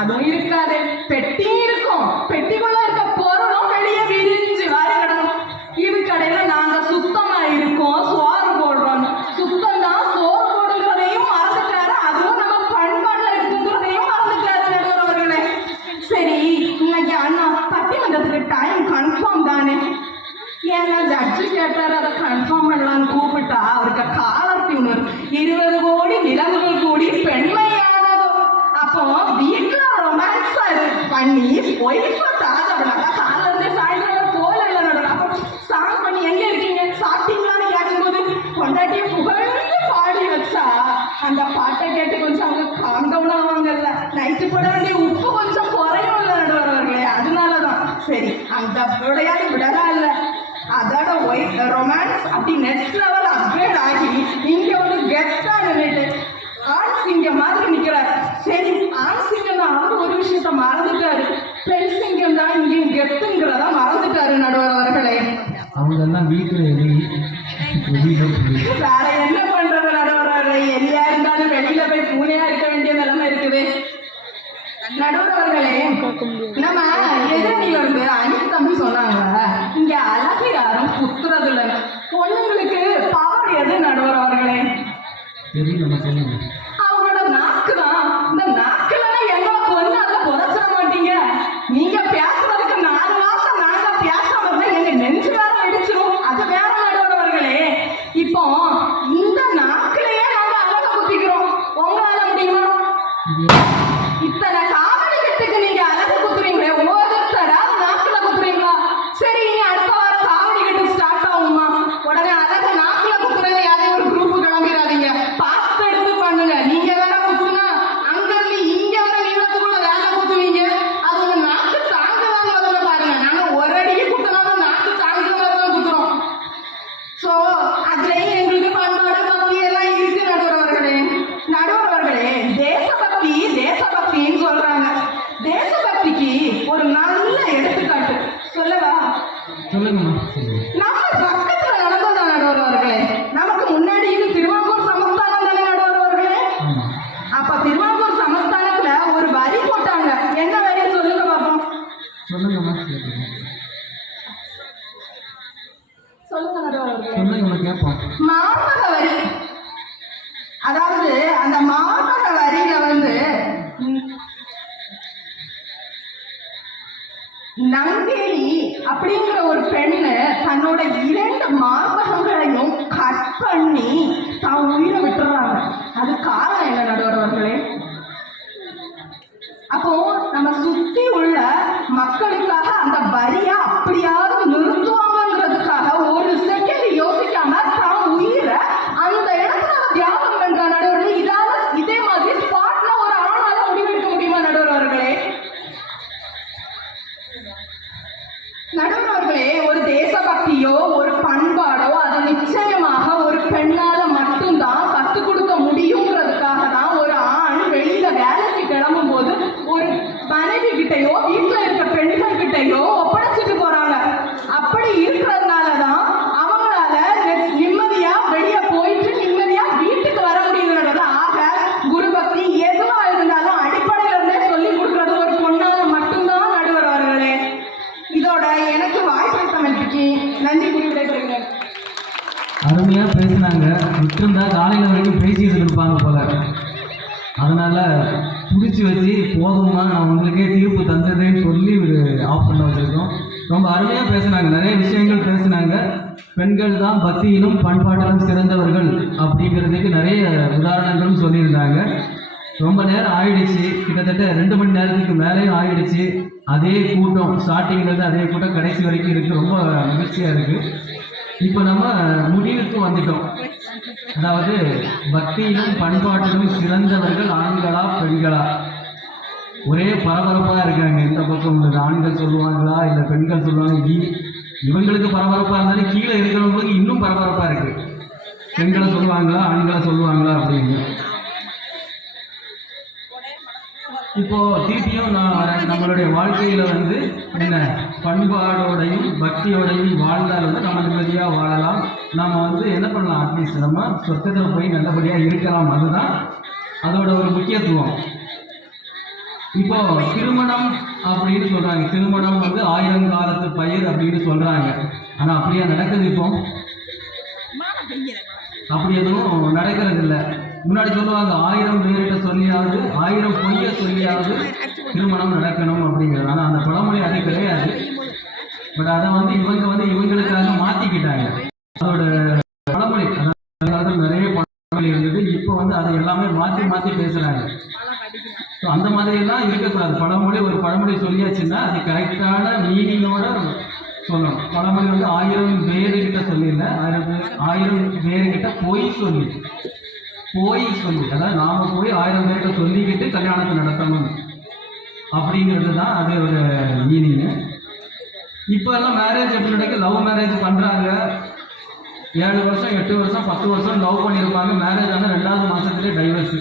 அதுவும் இருக்காது. பெட்டி இருக்கும், பெட்டிக்குள்ள இருக்க பொருளும் வெளியே விரிஞ்சு வாரி கிடக்கும். இது கடையில நாங்க சுத்தமா இருக்கோம், சோறு போடுறோம். சுத்தம் தான் சோறு போடுகிறதையும் மறந்துட்டாரு. அதுவும் நம்ம பண்பாடுல இருக்குங்கிறதையும் மறந்துட்டாரு நடுவர் அவர்களே. சரி, இன்னைக்கு அண்ணா பட்டிமன்றத்துக்கு டைம் கன்ஃபார்ம் தானே? ஏன்னா ஜட்ஜு கேட்டாரு, அதை கன்ஃபார்ம் பண்ணலான்னு கூப்பிட்டா அவருக்கு காலத்தி உணர் 20 கோடி விலங்குகள் கூடி பெண்மையானதோ. அப்போ வீட்டுல ரொமான்ஸ் பண்ணி ஒய்ஃபை தாஜப்படாத கால இருந்தே சாயந்தரம் போல இல்லை நடுவர். அப்போ சாங் பண்ணி எங்க இருக்கீங்க சாப்பிட்டீங்களான்னு கேட்கும்போது பொண்டாட்டியை புகழ்ந்து பாடி வச்சா அந்த பாட்டை கேட்டு கொஞ்சம் அவங்க காம் டவுன் ஆவாங்கல்ல. நைட்டு போட வேண்டிய உப்பு கொஞ்சம் குறையும் இல்லை நடுவர் அவர்களே. அதனாலதான் சரி அந்த விளையாடி விடலாம் இல்லை. அதோட ரொமான்ஸ் அப்படி நெக்ஸ்ட் லெவல் அப்கிரேட் ஆகி இங்க ஒரு கெத்தா நின்றுட்டு ஆண் சிங்கம் மாதிரி நிக்கிறாரு. சரி, ஆண் சிங்கம் தான், அவர் ஒரு விஷயத்த மறந்துட்டாரு. பெண் சிங்கம் தான் இங்கேயும் கெத்துங்கிறத மறந்துட்டாரு நடுவர் அவர்களே. அவங்க எல்லாம் வீட்டுல வேற என்ன பண்றது நடுவர் அவர்களே? எலியா இருந்தாலும் வெளியில போய் பூனையா இருக்க வேண்டிய நிலைமை இருக்குது. நடுவர் அவர்களே, நம்ம எதிரணியில இருந்து அனித் தம்பி சொன்னாங்க, இங்க அழகு யாரும் குத்துறது இல்லைன்னு. பொண்ணுங்களுக்கு பவர் எது நடுவர் அவர்களே? தெரியும், நம்ம சொல்லுங்க. அவங்களோட நாக்கு தான். இந்த நாக்குல எங்களை பொண்ணு அதை புதைச்சிட மாட்டீங்க. நீங்க பேசுறதுக்கு 4 வார்த்தை நாங்க பேசாம இருந்தா எங்க நெஞ்சு வேற வெடிச்சிரும். அது வேற நடுவர் அவர்களே. இப்போ இந்த நாக்குலயே நாங்க அழக குத்திக்கிறோம். உங்களால முடியுமா? இத்தனை காமெடி கட்டுக்கு நீங்க அழகு குத்துறீங்களே, ஒருத்தராவது நாக்குல குத்துறீங்களா? சரி, இனி அடுத்த வாரம் காமெடி கட்டு ஸ்டார்ட் ஆகுமா? உடனே அழக நாக்குல குத்துறது யாரையும் ஒரு குரூப் கிளம்பிடாதீங்க. பார்த்து எடுத்து பண்ணுங்க. நீங்க வேற குத்துனா அங்க இருந்து இங்க வர நீளத்துக்குள்ள வேலை குத்துவீங்க. அது உங்க நாக்கு தாங்குதான்னு முதல்ல பாருங்க. நாங்க ஒரு அடியே குத்துனாலும் நாக்கு தாங்குற மாதிரி தான் குத்துறோம். சோ அதுலயும் எங்களுக்கு பண்பாடு பக்தி எல்லாம் இருக்கு நடுவர் அவர்களே. நடுவர் அவர்களே, தேசபக்தி தேசபக்தின்னு சொல்றாங்க. தேசபக்திக்கு ஒரு நல்ல எடுத்துக்காட்டு சொல்லவா? சொல்லுங்கம்மா, சொல்லுங்க. நம்ம பக்கத்துல நடந்ததா நடுவர் அவர்களே? நமக்கு முன்னாடி இது திருவாங்கூர் சமஸ்தானம் தானே நடுவர் அவர்களே? ஆமா. அப்ப திருவாங்கூர் சமஸ்தானத்துல ஒரு வரி போட்டாங்க. என்ன வரி சொல்லுங்க பாப்போம். சொல்லுங்கம்மா, கேட்போம். சொல்லுங்க நடுவர் அவர்களே. சொல்லுங்கம்மா, கேட்போம். மார்பக வரி. அதாவது அந்த மார்பக வரியில வந்து நங்கேலி அப்படிங்கிற ஒரு பெண்ணு தன்னோட 2 மார்பகங்களையும் கட் பண்ணி தான் உயிரை விட்டுறாங்க. அது காரணம் என்ன நடுவர் அவர்களே? அப்போ நம்ம சுத்தி உள்ள மக்களுக்காக அந்த வரியா அப்படியாவது நிறுத்துவாங்கிறதுக்காக ஒரு செகண்ட் யோசிக்காம தான் உயிரை அந்த இடத்துல அவன் தியாகம் பண்ற நடுவர்களே. இதே மாதிரி ஸ்பாட்ல ஒரு ஆணால முடிவெடுக்க முடியுமா நடுவர் அவர்களே? நடுவர் அவர்களே, ஒரு தேசபக்தியோ ஒரு பண்பாடோ அது நிச்சயமாக ஒரு பெண்ணால மட்டும்தான் கற்றுக் கொடுக்க முடியுங்கிறதுக்காக தான் ஒரு ஆண் வெளியில வேலைக்கு கிளம்பும் போது ஒரு மனைவி கிட்டையோ வீட்டுல இருக்க பெண்கள் கிட்டையோ ஒப்படைச்சிட்டு போறாங்க. அப்படி இருக்கிறதுனாலதான் அவங்களால நிம்மதியா வெளியே போயிட்டு நிம்மதியா வீட்டுக்கு வர முடியுதுன்றது. ஆக குரு பக்தி எதுவா இருந்தாலும் அடிப்படையில இருந்தே சொல்லி கொடுக்கறது ஒரு பொண்ணால மட்டும்தான் நடுவர் அவர்களே. இதோட எனக்கு வாய்ப்பளித்தமைக்கு நன்றி கூறி விடைபெறுகிறேன். அருமையா பேசினாங்க. விட்டுருந்தா காலையில வரைக்கும் பேசிட்டு இருப்பாங்க போல. அதனால பிடிச்சி வச்சு போதுமா, நான் உங்களுக்கே தீர்ப்பு தந்ததுன்னு சொல்லி ஆஃப் பண்ண வச்சிருக்கோம். ரொம்ப அருமையா பேசினாங்க, நிறைய விஷயங்கள் பேசினாங்க. பெண்கள் தான் பக்தியிலும் பண்பாட்டிலும் சிறந்தவர்கள் அப்படிங்கிறதுக்கு நிறைய உதாரணங்களும் சொல்லியிருந்தாங்க. ரொம்ப நேரம் ஆயிடுச்சு, கிட்டத்தட்ட 2 மணி நேரத்துக்கு மேலேயும் ஆயிடுச்சு. அதே கூட்டம் ஸ்டார்டிங்லேருந்து அதே கூட்டம் கடைசி வரைக்கும் இருக்குது. ரொம்ப மகிழ்ச்சியாக இருக்குது. இப்போ நம்ம முடிவுக்கு வந்துட்டோம். அதாவது பக்தியிலும் பண்பாட்டிலும் சிறந்தவர்கள் ஆண்களா பெண்களா? ஒரே பரபரப்பாக இருக்காங்க. இந்த பக்கம் உள்ளது ஆண்கள் சொல்லுவாங்களா இல்லை பெண்கள் சொல்லுவாங்க? இவங்களுக்கு பரபரப்பாக இருந்தாலும் கீழே இருக்கிறவங்களுக்கு இன்னும் பரபரப்பாக இருக்குது. பெண்களை சொல்லுவாங்களா ஆண்களை சொல்லுவாங்களா அப்படின்னு. இப்போ திருப்பியும் நம்மளுடைய வாழ்க்கையில வந்து என்ன பண்பாடோடையும் பக்தியோடையும் வாழ்ந்தால் வந்து நம்ம நிம்மதியாக வாழலாம். நம்ம வந்து என்ன பண்ணலாம், அட்லீஸ்ட் நம்ம சொர்க்கத்தில் போய் நல்லபடியாக இருக்கலாம். அதுதான் அதோட ஒரு முக்கியத்துவம். இப்போ திருமணம் அப்படின்னு சொல்றாங்க. திருமணம் வந்து 1000 காலத்து பயிர் அப்படின்னு சொல்றாங்க. ஆனா அப்படியே நடக்குது? இப்போ அப்படி எதுவும் நடக்கிறது இல்லை. முன்னாடி சொல்லுவாங்க 1000 பேர்கிட்ட சொல்லியாவது 1000 பொய்ய சொல்லியாவது திருமணம் நடக்கணும் அப்படிங்கிறது. ஆனால் அந்த பழமொழி அது கிடையாது. பட் அதை வந்து இவங்க வந்து இவங்களுக்காக மாற்றிக்கிட்டாங்க. அதோட பழமொழி அதாவது நிறைய பழமொழி இருந்தது. இப்போ வந்து அதை எல்லாமே மாற்றி மாற்றி பேசுகிறாங்க. ஸோ அந்த மாதிரியெல்லாம் இருக்கக்கூடாது. பழமொழி ஒரு பழமொழி சொல்லியாச்சுன்னா அது கரெக்டான மீனிங்கோட சொல்லணும். பழமொழி வந்து 1000 பேருக்கிட்ட சொல்லிடல, 1000 பேருக்கிட்ட போய் சொல்லி அதாவது நாம போய் 1000 பேர்கிட்ட சொல்லிக்கிட்டு கல்யாணத்தை நடத்தணும் அப்படிங்கிறது தான் அதோட மீனிங்கு. இப்போ எல்லாம் மேரேஜ் எப்படி நடக்குது? லவ் மேரேஜ் பண்ணுறாங்க. 7 வருஷம் 8 வருஷம் 10 வருஷம் லவ் பண்ணியிருப்பாங்க. மேரேஜ் ஆனால் 2வது மாதத்துலேயே டைவர்ஸு.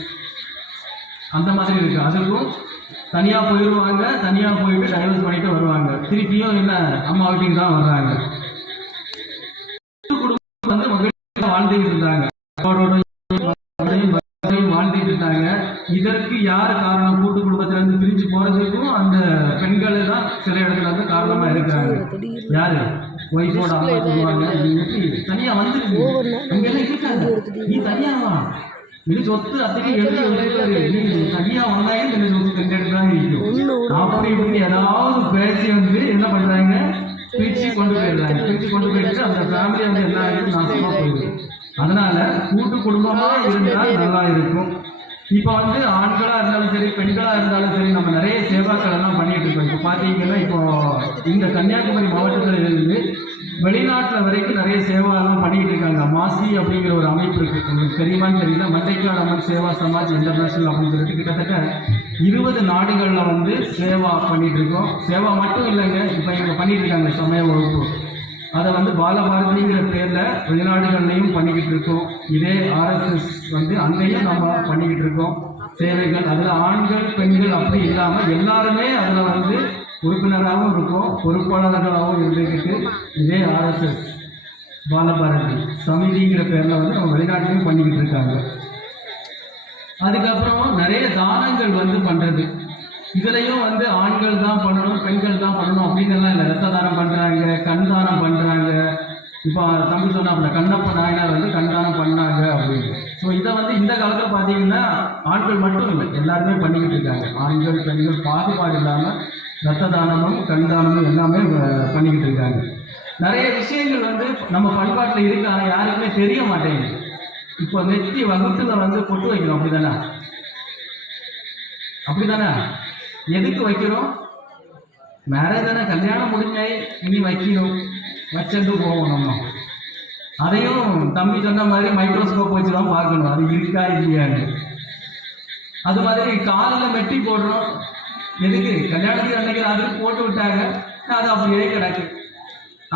அந்த மாதிரி இருக்குது. அதுக்கும் தனியாக போயிடுவாங்க. தனியாக போயிட்டு டைவர்ஸ் பண்ணிட்டு வருவாங்க. திருப்பியும் என்ன அம்மா வீட்டுக்கு தான் வர்றாங்க. குடும்பம் வந்து மகிழ்ச்சியாக வாழ்ந்துட்டு இருந்தாங்க. வாழ்ந்துட்டு இருந்தாங்க. இதற்கு யார் காரணம்? கூட்டு குடும்பத்திலிருந்து பிரிஞ்சு பிரிஞ்சு போறதுக்கும் அந்த பெண்கள் தான் சில இடத்துல வந்து காரணமா இருக்கிறாங்க. யாரு ஒய்ஃபோட அம்மா சொல்லுவாங்க, நீ எப்படி தனியா வந்துருக்கு, அங்கெல்லாம் இருக்காங்க, நீ தனியாவா, நீ சொத்து அத்தனை எழுதி வச்சிருக்காரு, நீ தனியா வந்தாயே இந்த சொத்து கண்டெடுக்கலாம் இருக்கும் அப்படி இப்படி ஏதாவது பேசி வந்து என்ன பண்றாங்க, பிரிச்சு கொண்டு போயிடுறாங்க. பிரிச்சு கொண்டு போயிட்டு அந்த ஃபேமிலி வந்து என்ன ஆகுது, நாசமா போயிடுது. அதனால கூட்டு குடும்பமா இருந்தா நல்லா இருக்கும். இப்போ வந்து ஆண்களா இருந்தாலும் சரி, பெண்களா இருந்தாலும் சரி, நம்ம நிறைய சேவாக்கள் எல்லாம் பண்ணிட்டு இருக்கோம். இப்போ பார்த்தீங்கன்னா, இப்போ இந்த கன்னியாகுமரி மாவட்டத்தில் இருந்து வெளிநாட்டில் வரைக்கும் நிறைய சேவாலாம் பண்ணிட்டு இருக்காங்க. மாசி அப்படிங்கிற ஒரு அமைப்பு இருக்கு, உங்களுக்கு தெரியுமான்னு தெரியல. மண்டைக்காடு அம்மன் சேவா சமாஜ் இன்டர்நேஷனல் அப்படின்னு சொல்லிட்டு கிட்டத்தட்ட 20 நாடுகளில் வந்து சேவா பண்ணிட்டு இருக்கோம். சேவா மட்டும் இல்லைங்க, இப்போ இவங்க பண்ணிட்டு இருக்காங்க சமய வகுப்பு. அதை வந்து பாலபாரதிங்கிற பேரில் வெளிநாடுகள்லையும் பண்ணிக்கிட்டு இருக்கோம். இதே RSS வந்து அங்கேயும் நம்ம பண்ணிக்கிட்டு இருக்கோம் சேவைகள். அதில் ஆண்கள் பெண்கள் அப்படி இல்லாமல் எல்லாருமே அதில் வந்து உறுப்பினராகவும் இருக்கும், பொறுப்பாளர்களாகவும் இருந்துக்கிட்டு இதே RSS பாலபாரதி சமிதிங்கிற பேரில் வந்து நம்ம வெளிநாட்டிலையும் பண்ணிக்கிட்டு இருக்காங்க. அதுக்கப்புறம் நிறைய தானங்கள் வந்து பண்ணுறது. இதுலையும் வந்து ஆண்கள் தான் பண்ணணும், பெண்கள் தான் பண்ணணும் அப்படின்னு எல்லாம் இல்லை. ரத்த தானம் பண்ணுறாங்க, கண் தானம் பண்ணுறாங்க. இப்போ தம்பி சொன்னாப்புல கண்ணப்ப நாயனார் வந்து கண் தானம் பண்ணாங்க அப்படின்னு. ஸோ இதை வந்து இந்த காலத்தில் பார்த்தீங்கன்னா ஆண்கள் மட்டும் இல்லை, எல்லாருமே பண்ணிக்கிட்டு இருக்காங்க. ஆண்கள் பெண்கள் பாகுபாடு இல்லாமல் ரத்த தானமும் கண் தானமும் எல்லாமே பண்ணிக்கிட்டு இருக்காங்க. நிறைய விஷயங்கள் வந்து நம்ம பண்பாட்டில் இருக்கு, ஆனால் யாருக்குமே தெரிய மாட்டேங்குது. இப்போ நெத்தி வகுத்துல வந்து பொட்டு வைக்கிறோம், அப்படிதானே? அப்படிதானே? எதுக்கு வைக்கிறோம்? மேரேஜ் தானே, கல்யாணம் முடிஞ்சாய் இனி வைக்கணும், வச்சுட்டு போவோம் நம்ம. அதையும் தம்பி சொன்ன மாதிரி மைக்ரோஸ்கோப் வச்சு தான் பார்க்கணும், அது இருக்கா இல்லையான்னு. அது மாதிரி காலில் மெட்டி போடுறோம், எதுக்கு? கல்யாணத்துக்கு அன்னைக்கு அதுக்கு போட்டு விட்டாங்க, அது அப்படியே கிடக்கு.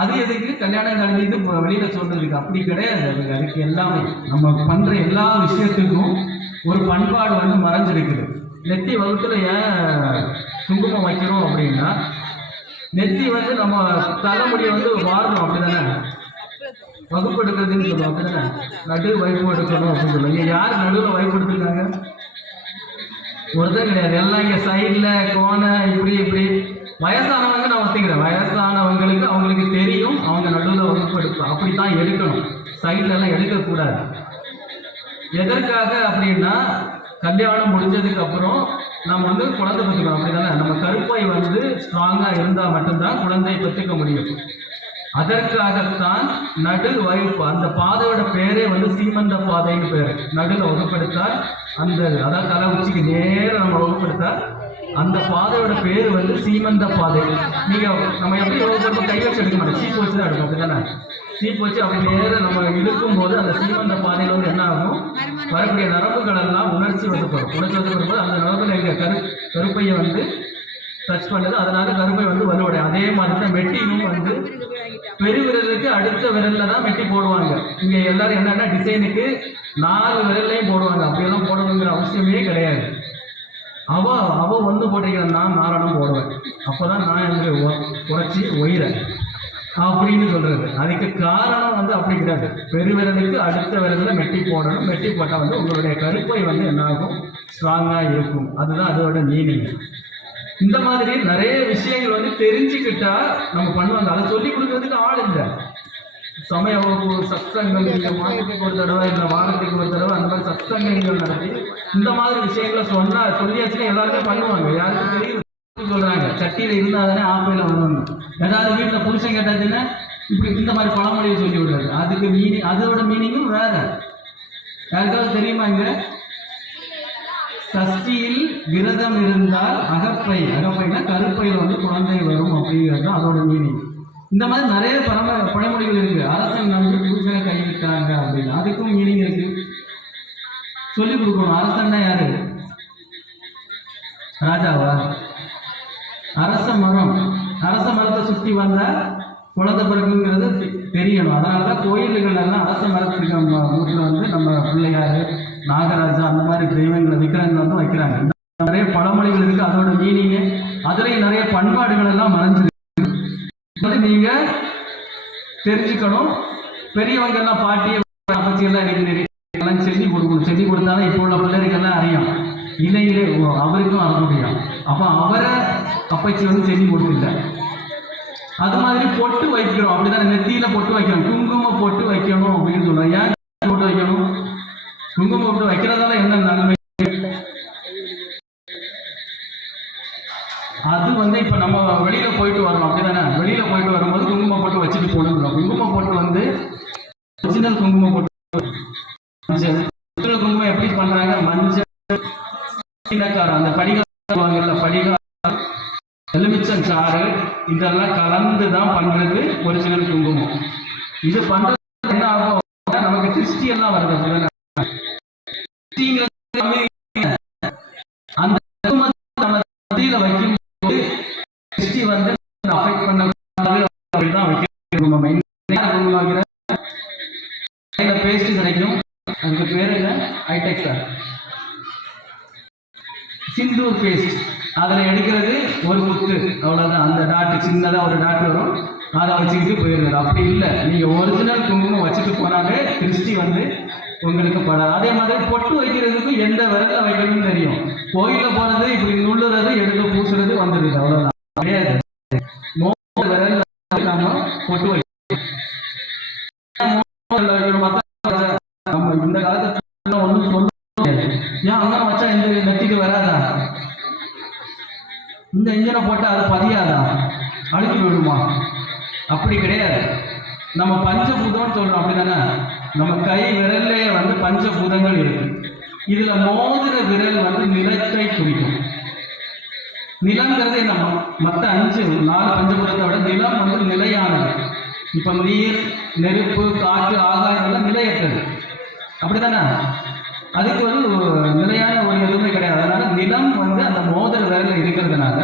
அது எதுக்கு? கல்யாணம் கழிஞ்சிட்டு வெளியில சொல்றதுக்கு. அப்படி கிடையாது. அதுக்கு எல்லாமே நம்ம பண்ற எல்லா விஷயத்துக்கும் ஒரு பண்பாடு வந்து மறைஞ்சிருக்குது. நெத்தி வகுத்துல ஏன் குங்குமம் வைக்கிறோம் அப்படின்னா, நெத்தி வந்து நம்ம தலைமுடியை வந்து வாரணும், அப்படிதானே? வகுப்பு எடுக்கிறதுன்னு சொல்லுவோம், அப்படிதானே? நடு வைப்பு எடுக்கணும் அப்படின்னு சொல்லுவோம். இங்க யார் நடுவில் வைப்பு எடுத்துருக்காங்க? ஒருத்தர் கிடையாது. எல்லாம் இங்க சைட்ல கோணை இப்படி இப்படி. வயசானவங்க நான் ஒத்துக்கிறேன், வயசானவங்களுக்கு அவங்களுக்கு தெரியும், அவங்க நடுவில் வகுப்பு எடுப்போம், அப்படித்தான் எடுக்கணும். சைட்ல எல்லாம் எடுக்கக்கூடாது. எதற்காக அப்படின்னா, கல்யாணம் முடிஞ்சதுக்கு அப்புறம் நம்ம வந்து குழந்தை பெற்றுக்கணும், அப்படிதானே? நம்ம கருப்பை வந்து ஸ்ட்ராங்கா இருந்தால் மட்டும்தான் குழந்தையை பெற்றுக்க முடியும். அதற்காகத்தான் நடு வகுப்பு, அந்த பாதையோட பேரே வந்து சீமந்த பாதைன்னு பேர். நடுவில் வகுப்படுத்தால் அந்த, அதாவது தலை உச்சிக்கு நேரம் நம்ம வகுப்படுத்தால் அந்த பாதையோட பேர் வந்து சீமந்த பாதை. நீங்க நம்ம எப்படி வகுப்பு கை வச்சு எடுக்க மாட்டோம், சீப்பு வச்சு தான் எடுக்கும், அப்படிதானே? சீப்பு வச்சு அப்படி நேரம் நம்ம இழுக்கும் போது அந்த சீமந்த பாதையில வந்து என்ன ஆகும், வரக்கூடிய நரம்புகள் எல்லாம் உணர்ச்சி வசப்படும். உணர்ச்சி வசப்படும்போது அந்த நரம்புல எங்க கருப்பையை வந்து டச் பண்ணுது, அதனால கருப்பை வந்து வலுவடையும். அதே மாதிரி தான் மெட்டியும் வந்து பெருவிரலுக்கு அடுத்த விரல்ல தான் மெட்டி போடுவாங்க. இங்க எல்லாரும் என்னன்னா டிசைனுக்கு 4 விரல்லையும் போடுவாங்க. அப்படியெல்லாம் போடணுங்கிற அவசியமே கிடையாது. அவ வந்து போட்டிருக்கிறேன், நான் 4 போடுவேன், அப்போதான் நான் எனக்கு குறைச்சி ஒயிறேன் அப்படின்னு சொல்றது. அதுக்கு காரணம் வந்து அப்படி கிடையாது. பெருவிரலுக்கு அடுத்த விரலில் மெட்டி போடணும். மெட்டி போட்டால் வந்து உங்களுடைய கருப்பை வந்து என்ன ஆகும், ஸ்ட்ராங்கா இருக்கும். அதுதான் அதோட மீனிங். இந்த மாதிரி நிறைய விஷயங்கள் வந்து தெரிஞ்சுக்கிட்டா நம்ம பண்ணுவாங்க. அதை சொல்லி கொடுக்கறதுக்கு ஆள் இல்லை. சமய வகுப்பு சத்சங்கள் இந்த மாதத்துக்கு ஒரு தடவை, இந்த வாரத்துக்கு ஒரு தடவை, அந்த மாதிரி சத்சங்கங்கள் நடத்தி இந்த மாதிரி விஷயங்களை சொல்லியாச்சுன்னா எல்லாருமே பண்ணுவாங்க. யாருக்கும் தெரியும் சொல்றாங்க, சட்டியில இருந்தாதானே ஆப்பையில வருவாங்க. ஏதாவது வீட்டில் புருஷன் கேட்டாச்சுன்னா இப்படி இந்த மாதிரி பழமொழியை சொல்லி விடுறாரு. அதுக்கு மீனிங், அதோட மீனிங்கும் வேற. யாருக்காவது தெரியுமா? இங்க சஷ்டியில் விரதம் இருந்தால் அகப்பைனா கருப்பையில் வந்து குழந்தை வரும் அப்படிங்கிறது அதோட மீனிங். இந்த மாதிரி நிறைய பழமொழிகள் இருக்கு. அரசன் நம்பி புருஷனை கைவிட்டாங்க அப்படின்னு, அதுக்கும் மீனிங் இருக்கு. சொல்லிக் கொடுக்கணும். அரசன்னா யாரு? ராஜாவா? அரச மரத்தை சுற்றி வந்தா குழந்தை பிறகுங்கிறது தெரியணும். அதனாலதான் கோயில்கள் எல்லாம் அரச மரத்துக்கு நம்ம வீட்டில் வந்து நம்ம பிள்ளையாரு, நாகராஜா அந்த மாதிரி தெய்வங்களை விக்கிரங்கள் வந்து வைக்கிறாங்க. நிறைய பழமொழிகள் இருக்கு, அதோட மீனிங்கு, அதுலேயும் நிறைய பண்பாடுகள் எல்லாம் மறைஞ்சிருக்கு. நீங்க தெரிஞ்சுக்கணும். பெரியவங்க எல்லாம் பாட்டி அப்பச்சி எல்லாம் எனக்கு எல்லாம் செஞ்சு கொடுக்கணும். செஞ்சு கொடுத்தாலும் இப்போ உள்ள பிள்ளைகளுக்கெல்லாம் அறியும். இலையிலே அவருக்கும் அறமுடியும். அப்போ அவரை அப்பச்சி வந்து செஞ்சு கொடுக்கல. அது மாதிரி பொட்டு வைக்கிறோம், அப்படிதான் நெத்தியில பொட்டு வைக்கணும், குங்குமம் பொட்டு வைக்கணும் அப்படின்னு சொல்றோம். ஏன் பொட்டு வைக்கணும்? குங்குமம் பொட்டு வைக்கிறதால என்ன நன்மை? அது வந்து இப்போ நம்ம வெளியில போயிட்டு வரணும், அப்படிதானே? வெளியில போயிட்டு வரும்போது குங்குமம் போட்டு வச்சுட்டு போகணும். குங்குமம் போட்டு வந்து ஒரிஜினல் குங்குமம் போட்டு மஞ்சள் குங்குமம் எப்படி பண்றாங்க? மஞ்சள், அந்த படிகாரங்கள்ல படிகாரம், எலுமிச்சம் சாறு இதெல்லாம் கலந்து தான் பண்றது ஒரிஜினல் குங்குமம். இது பண்றது என்ன ஆகும்? நமக்கு திருஷ்டி எல்லாம் வருது, அப்படிதானே? அந்த மத்தியில வைக்கும் போது திருஷ்டி வந்து அஃபெக்ட் பண்ணக்கூடாது அப்படிதான் வைக்கணும். பேஸ்ட் கிடைக்கும், அதுக்கு பேர் என்ன? Hi tech sir sindoor paste. அதில் எடுக்கிறது ஒரு முத்து, அவ்வளோதான். அந்த டாட்டு சின்னதாக ஒரு டாட்டு வரும், அதை வச்சுக்கிட்டு போயிடுறது. அப்படி இல்லை, நீங்கள் ஒரிஜினல் குங்குமம் வச்சுட்டு போனாலே திருஷ்டி வந்து உங்களுக்கு படாது. அதே மாதிரி பொட்டு வைக்கிறதுக்கும் எந்த விரலில் வைக்கணும்னு தெரியும். கோயிலில் போகிறது இப்படி நுள்ளுறது, எடுத்து பூசுறது வந்துடுது, அவ்வளோதான். கிடையாது, விரலில் நம்ம பொட்டு வைக்கணும். நம்ம இந்த காலத்துல ஒன்றும் சொல்ல முடியாது. ஏன் அங்கே வச்சா இந்த நெத்திக்கு வராதா? இந்த இன்ஜினை போட்டால் அது பதியாதா? அழுக்கி விடுமா? அப்படி கிடையாது. நம்ம பஞ்சபூதம்னு சொல்றோம், அப்படிதானே? நம்ம கை விரல்லே வந்து பஞ்சபூதங்கள் இருக்கு. இதுல மோதிர விரல் வந்து நிலத்தை குறிக்கும். நிலங்கிறது என்ன? மற்ற 4 பஞ்சபூதத்தை விட நிலம் வந்து நிலையானது. இப்ப நீர், நெருப்பு, காற்று, ஆகாயம் எல்லாம் நிலையற்றது, அப்படித்தானே? அதுக்கு ஒரு நிலையான ஒரு எதுவுமே கிடையாது. அதனால நிலம் வந்து அந்த மோதிர விரல்ல இருக்கிறதுனால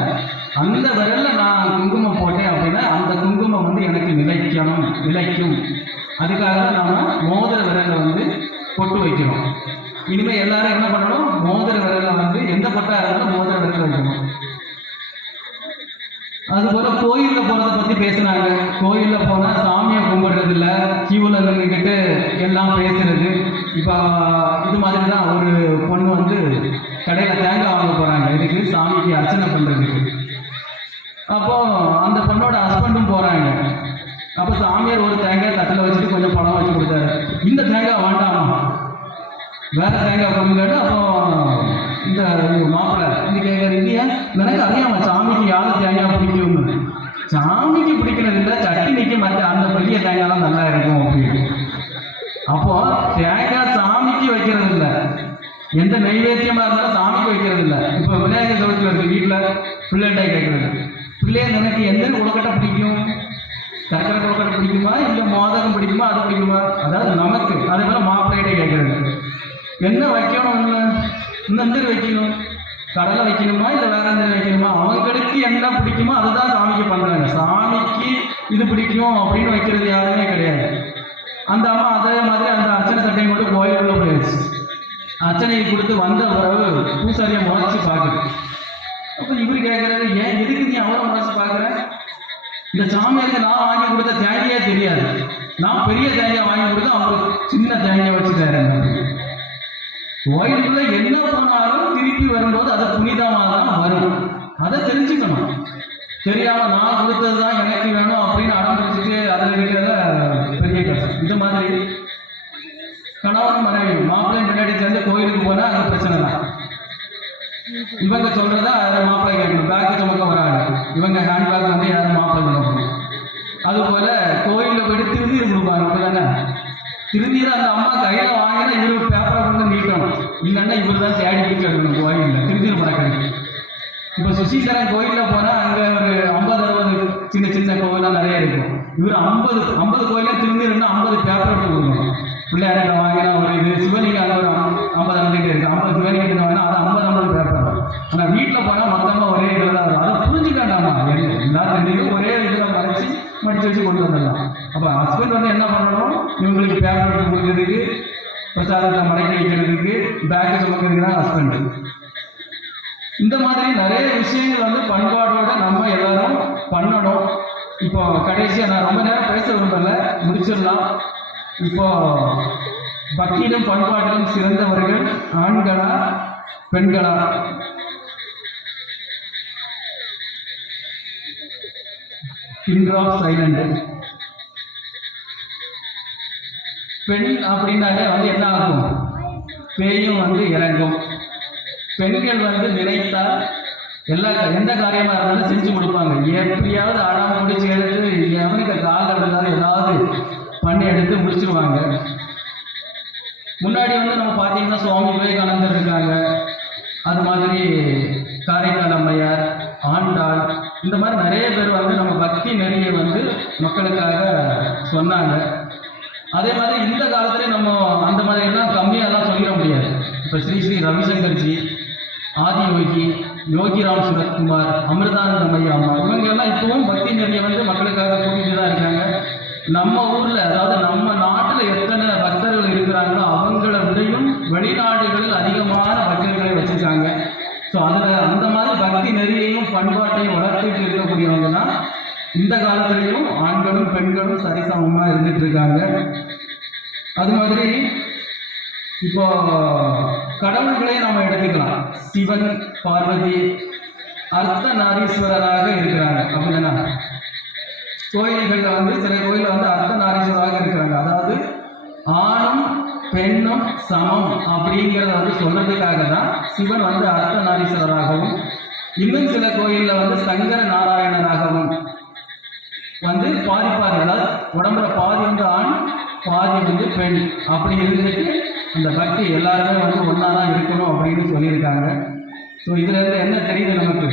அந்த விரல்ல நான் குங்குமம் போட்டேன் அப்படின்னா அந்த குங்குமம் வந்து எனக்கு நிலைக்கும். அதுக்காக தான் நாம மோதிர விரல்ல வந்து பொட்டு வைக்கிறோம். இனிமே எல்லாரும் என்ன பண்ணணும்? மோதிர விரல்ல வந்து எந்த பொட்டா இருந்தாலும் மோதிர விரல்ல வைக்கணும். அதுபோல கோயிலில் போகிறத பற்றி பேசுனாங்க. கோயிலில் போனால் சாமியை கும்பிடுறது இல்லை, கியூவில் நின்றுக்கிட்டு எல்லாம் பேசுறது. இப்போ இது மாதிரி தான் ஒரு பொண்ணு வந்து கடையில் தேங்காய் வாங்க போகிறாங்க, இதுக்கு சாமிக்கு அர்ச்சனை பண்ணுறதுக்கு. அப்போது அந்த பொண்ணோட ஹஸ்பண்டும் போகிறாங்க. அப்போ சாமியார் ஒரு தேங்காய் தட்டில் வச்சுட்டு கொஞ்சம் பழம் வச்சு கொடுத்தாரு. இந்த தேங்காய் வேண்டாமா, வேற தேங்காய் கொடுங்கன்னு. அப்போ இந்த மாப்பிள்ளை இது கேட்குறது, இல்லையா எனக்கு அறியாம சாமிக்கு யாரும் தேங்காய் பிடிக்கும்னு. சாமிக்கு பிடிக்கிறது இல்லை, சட்டினிக்கு மற்ற அந்த பெரிய தேங்காய் தான் நல்லா இருக்கும் அப்படின்னு. அப்போ தேங்காய் சாமிக்கு வைக்கிறது இல்லை, எந்த நைவேத்தியமாக இருந்தாலும் சாமிக்கு வைக்கிறது இல்லை. இப்போ விநாயகர் சதுர்த்தி வருது, வீட்டில் பிள்ளைகிட்ட கேட்குறது, பிள்ளைய எனக்கு எந்த கொழுக்கட்டை பிடிக்கும்? சர்க்கரை கொழுக்கட்டை பிடிக்குமா, இல்லை மோதகம் பிடிக்குமா, அது பிடிக்குமா? அதாவது நமக்கு. அதே போல் மாப்பிள்ளைகிட்ட கேட்குறது, என்ன வைக்கணும், இன்னும் வைக்கணும், கடலை வைக்கணுமா இல்லை வேற எந்த வைக்கணுமா? அவங்களுக்கு என்ன பிடிக்குமோ அதுதான் சாமிக்கு பண்ணுறாங்க. சாமிக்கு இது பிடிக்கும் அப்படின்னு வைக்கிறது யாருமே கிடையாது. அந்த அம்மா அதே மாதிரி அந்த அர்ச்சனை சட்டையை மட்டும் கோயிலுக்குள்ள போயிடுச்சு. அர்ச்சனையை கொடுத்து வந்த பிறகு பூசாரியை முறைச்சி பார்க்குது. அப்போ இவர் கேட்குறாரு, ஏன் எதுக்கு நீ அவரை முறைச்சி பார்க்குற? இந்த சாமியாருக்கு நான் வாங்கி கொடுத்த தேங்காயே தெரியாது, நான் பெரிய தேங்காய் வாங்கி கொடுத்து அவங்களுக்கு சின்ன தேங்காய் வச்சுட்டாரு. கோயிலுக்குள்ள என்ன போனாலும் திருப்பி வரும்போது அது புனிதமாக தான் வரும், அதை தெரிஞ்சுக்கணும். தெரியாம நான் கொடுத்தது தான் எனக்கு வேணும் அப்படின்னு ஆரம்பிச்சுட்டு அதில் இருக்கிறத பெரிய கஷ்டம். இந்த மாதிரி கணவன் மனைவி மாப்பிள்ளை முன்னாடி சேர்ந்து கோயிலுக்கு போனால் அது பிரச்சனை தான். இவங்க சொல்றதா மாப்பிள்ளை கேட்கணும், பேக்கை சுமக்க வராங்க, இவங்க ஹேண்ட் பேக் வந்து யாரும் மாப்பிள்ளை கொடுக்கணும். அதுபோல கோயிலில் போயிட்டு திருநீர் கொடுப்பாங்க, அப்படிதானே? திருநீர் அந்த அம்மா கையில் வாங்கினா இவரு பேப்பரை கொண்டு நீட்டணும், இல்லைன்னா இவர் தான் தேடி பிடிச்சி எடுக்கணும் கோயிலில் திருநீர் படக்கணும். இப்போ சுசீந்திரன் கோயிலில் போனால் அங்கே ஒரு 50-60 சின்ன சின்ன கோவிலாம் நிறைய இருக்கும். இவர் 50 கோயிலில் திருநீர்னா 50 பேப்பர் எடுத்து கொடுக்கணும். பிள்ளையார வாங்கினா ஒரு இது, சிவலிங்கம் அங்கே ஒரு 50 அன்றைக்கு இருக்குது, 50 சிவலிங்கம் வாங்கினா அது 50 பேப்பர். ஆனால் வீட்டில் போனால் மொத்தமாக ஒரே இதில் தான் வரும். அதை புரிஞ்சுக்காண்டாமா, எல்லா திருநீரும் ஒரே இதில் மடிச்சு வச்சு கொண்டு வந்துடலாம். அப்போ ஹஸ்பண்ட் வந்து என்ன பண்ணணும், இவங்களுக்கு பேப்பர் எடுத்து கொடுக்கறதுக்கு, பிரசாதத்தை மடக்கி வைக்கிறதுக்கு, பேக்கை சுமக்கிறதுக்கு தான் ஹஸ்பண்ட். இந்த மாதிரி நிறைய விஷயங்கள் வந்து பண்பாடோட நம்ம எல்லாரும் பண்ணணும். இப்போ கடைசியாக நான் ரொம்ப நேரம் பேச விரும்பல, முடிச்சிடலாம். இப்போ பக்தியிலும் பண்பாட்டிலும் சிறந்தவர்கள் ஆண்களா பெண்களா? சைலண்ட். பெண் அப்படின்னாலே வந்து என்ன ஆகும்? பேயும் வந்து இறங்கும். பெண்கள் வந்து நினைத்தால் எந்த காரியமா இருந்தாலும் செஞ்சு கொடுப்பாங்க. எப்படியாவது அடம் முடிச்சு எடுத்து எவனுக்கு கால் இருந்தாலும் ஏதாவது பண்ணி எடுத்து முடிச்சிருவாங்க. முன்னாடி வந்து நம்ம பார்த்தீங்கன்னா சுவாமி விவேகானந்தர் இருக்காங்க, அது மாதிரி காரைக்கால் அம்மையார், ஆண்டாள், இந்த மாதிரி நிறைய பேர் வந்து நம்ம பக்தி நெறியை வந்து மக்களுக்காக சொன்னாங்க. அதே மாதிரி இந்த காலத்துலேயே நம்ம அந்த மாதிரிலாம் கம்மியாலாம் சொல்லிட முடியாது. இப்போ ஸ்ரீ ஸ்ரீ ரவிசங்கர்ஜி, ஆதியோகி, யோகிராம் சுரத்குமார், அமிர்தானந்தமய்யா அம்மா, இவங்க எல்லாம் இப்பவும் பக்தி நெறியை வந்து மக்களுக்காக கூட்டிகிட்டு தான் இருக்காங்க. நம்ம ஊரில், அதாவது நம்ம நாட்டில் எத்தனை பக்தர்கள் இருக்கிறாங்களோ அவங்கள விடையும் வெளிநாடுகளில் அதிகமான பக்தர்களை வச்சுருக்காங்க. ஸோ அதில் அந்த மாதிரி பக்தி நெறியையும் பண்பாட்டையும் வளர்த்துட்டு இருக்கக்கூடியவங்க தான் இந்த காலத்திலையும் ஆண்களும் பெண்களும் சரிசமமாக இருந்துட்டு இருக்காங்க. அது மாதிரி இப்போ கடவுள்களே நம்ம எடுத்துக்கலாம். சிவன், பார்வதி அர்த்தநாரீஸ்வரராக இருக்கிறாங்க. அப்படின்னா கோயில்களில் வந்து சில கோயிலில் வந்து அர்த்தநாரீஸ்வரராக இருக்கிறாங்க. அதாவது ஆணும் பெண்ணும் சமம் அப்படிங்கிறத வந்து சொல்றதுக்காக தான் சிவன் வந்து அர்த்தநாரீஸ்வரராகவும், இன்னும் சில கோயிலில் வந்து சங்கர நாராயணராகவும் வந்து பாதிப்பாரு. அதாவது உடம்புல பாதி வந்து ஆண், பாதி வந்து பெண் அப்படி இருந்துட்டு அந்த பக்தி எல்லாருமே வந்து ஒன்றா தான் இருக்கணும் அப்படின்னு சொல்லியிருக்காங்க. ஸோ இதுல இருந்து என்ன தெரியுது நமக்கு?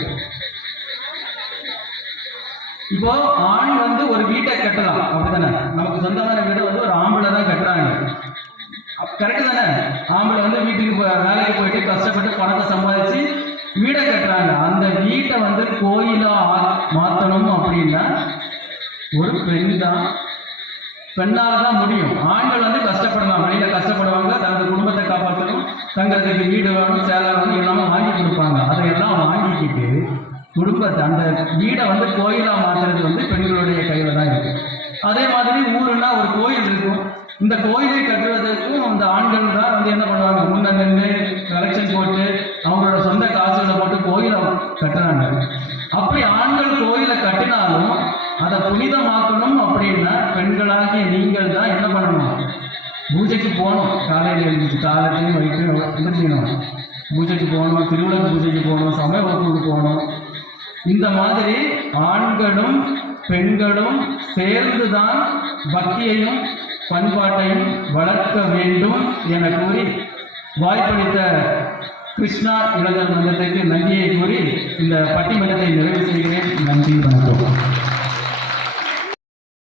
இப்போ ஆண் வந்து ஒரு வீட்டை கட்டலாம், அப்படித்தானே? நமக்கு சொந்தமான வீட்டை வந்து ஒரு ஆம்பளை தான் கட்டுறாங்க. கரெக்டு தானே? ஆம்பளை வந்து வீட்டுக்கு வேலைக்கு போயிட்டு கஷ்டப்பட்டு பணத்தை சம்பாதிச்சு வீடை கட்டுறாங்க. அந்த வீட்டை வந்து கோயிலா மாற்றணும் அப்படின்னா ஒரு பெண் தான், பெண்ணால் தான் முடியும். ஆண்கள் வந்து கஷ்டப்படலாம், வெளியில் கஷ்டப்படுவாங்க, தனது குடும்பத்தை காப்பாற்றணும், தங்களுக்கு வீடு வேணும், சேலை வேணும், எல்லாமே வாங்கி கொடுப்பாங்க. அதையெல்லாம் வாங்கிக்கிட்டு குடும்பத்தை, அந்த வீடை வந்து கோயிலாக மாற்றுறது வந்து பெண்களுடைய கையில் தான் இருக்குது. அதே மாதிரி ஊருன்னா ஒரு கோயில் இருக்கும், இந்த கோயிலை கட்டுறதுக்கும் அந்த ஆண்கள் தான் வந்து என்ன பண்ணுவாங்க, முன்ன நின்று கலெக்ஷன் போட்டு அவங்களோட சொந்த காசுகளை போட்டு கோயிலை கட்டுறாங்க. அப்படி ஆண்கள் கோயிலை கட்டினாலும் அதை புனிதமாக்கணும் அப்படின்னா பெண்களாகிய நீங்கள் தான் என்ன பண்ணணும்? பூஜைக்கு போகணும். காலையில் எழுந்திரிச்சு காலத்தையும் வைத்து என்ன செய்யணும்? பூஜைக்கு போகணும், திருவிழா பூஜைக்கு போகணும், சமய வகுப்புக்கு போகணும். இந்த மாதிரி ஆண்களும் பெண்களும் சேர்ந்து தான் பக்தியையும் பண்பாட்டையும் வளர்க்க வேண்டும் என கூறி வாய்ப்பளித்த கிருஷ்ணா இளைஞர் மன்றத்துக்கு நன்றியை கூறி இந்த பட்டிமன்றத்தை நிறைவு செய்கிறேன். நன்றி, வணக்கம்.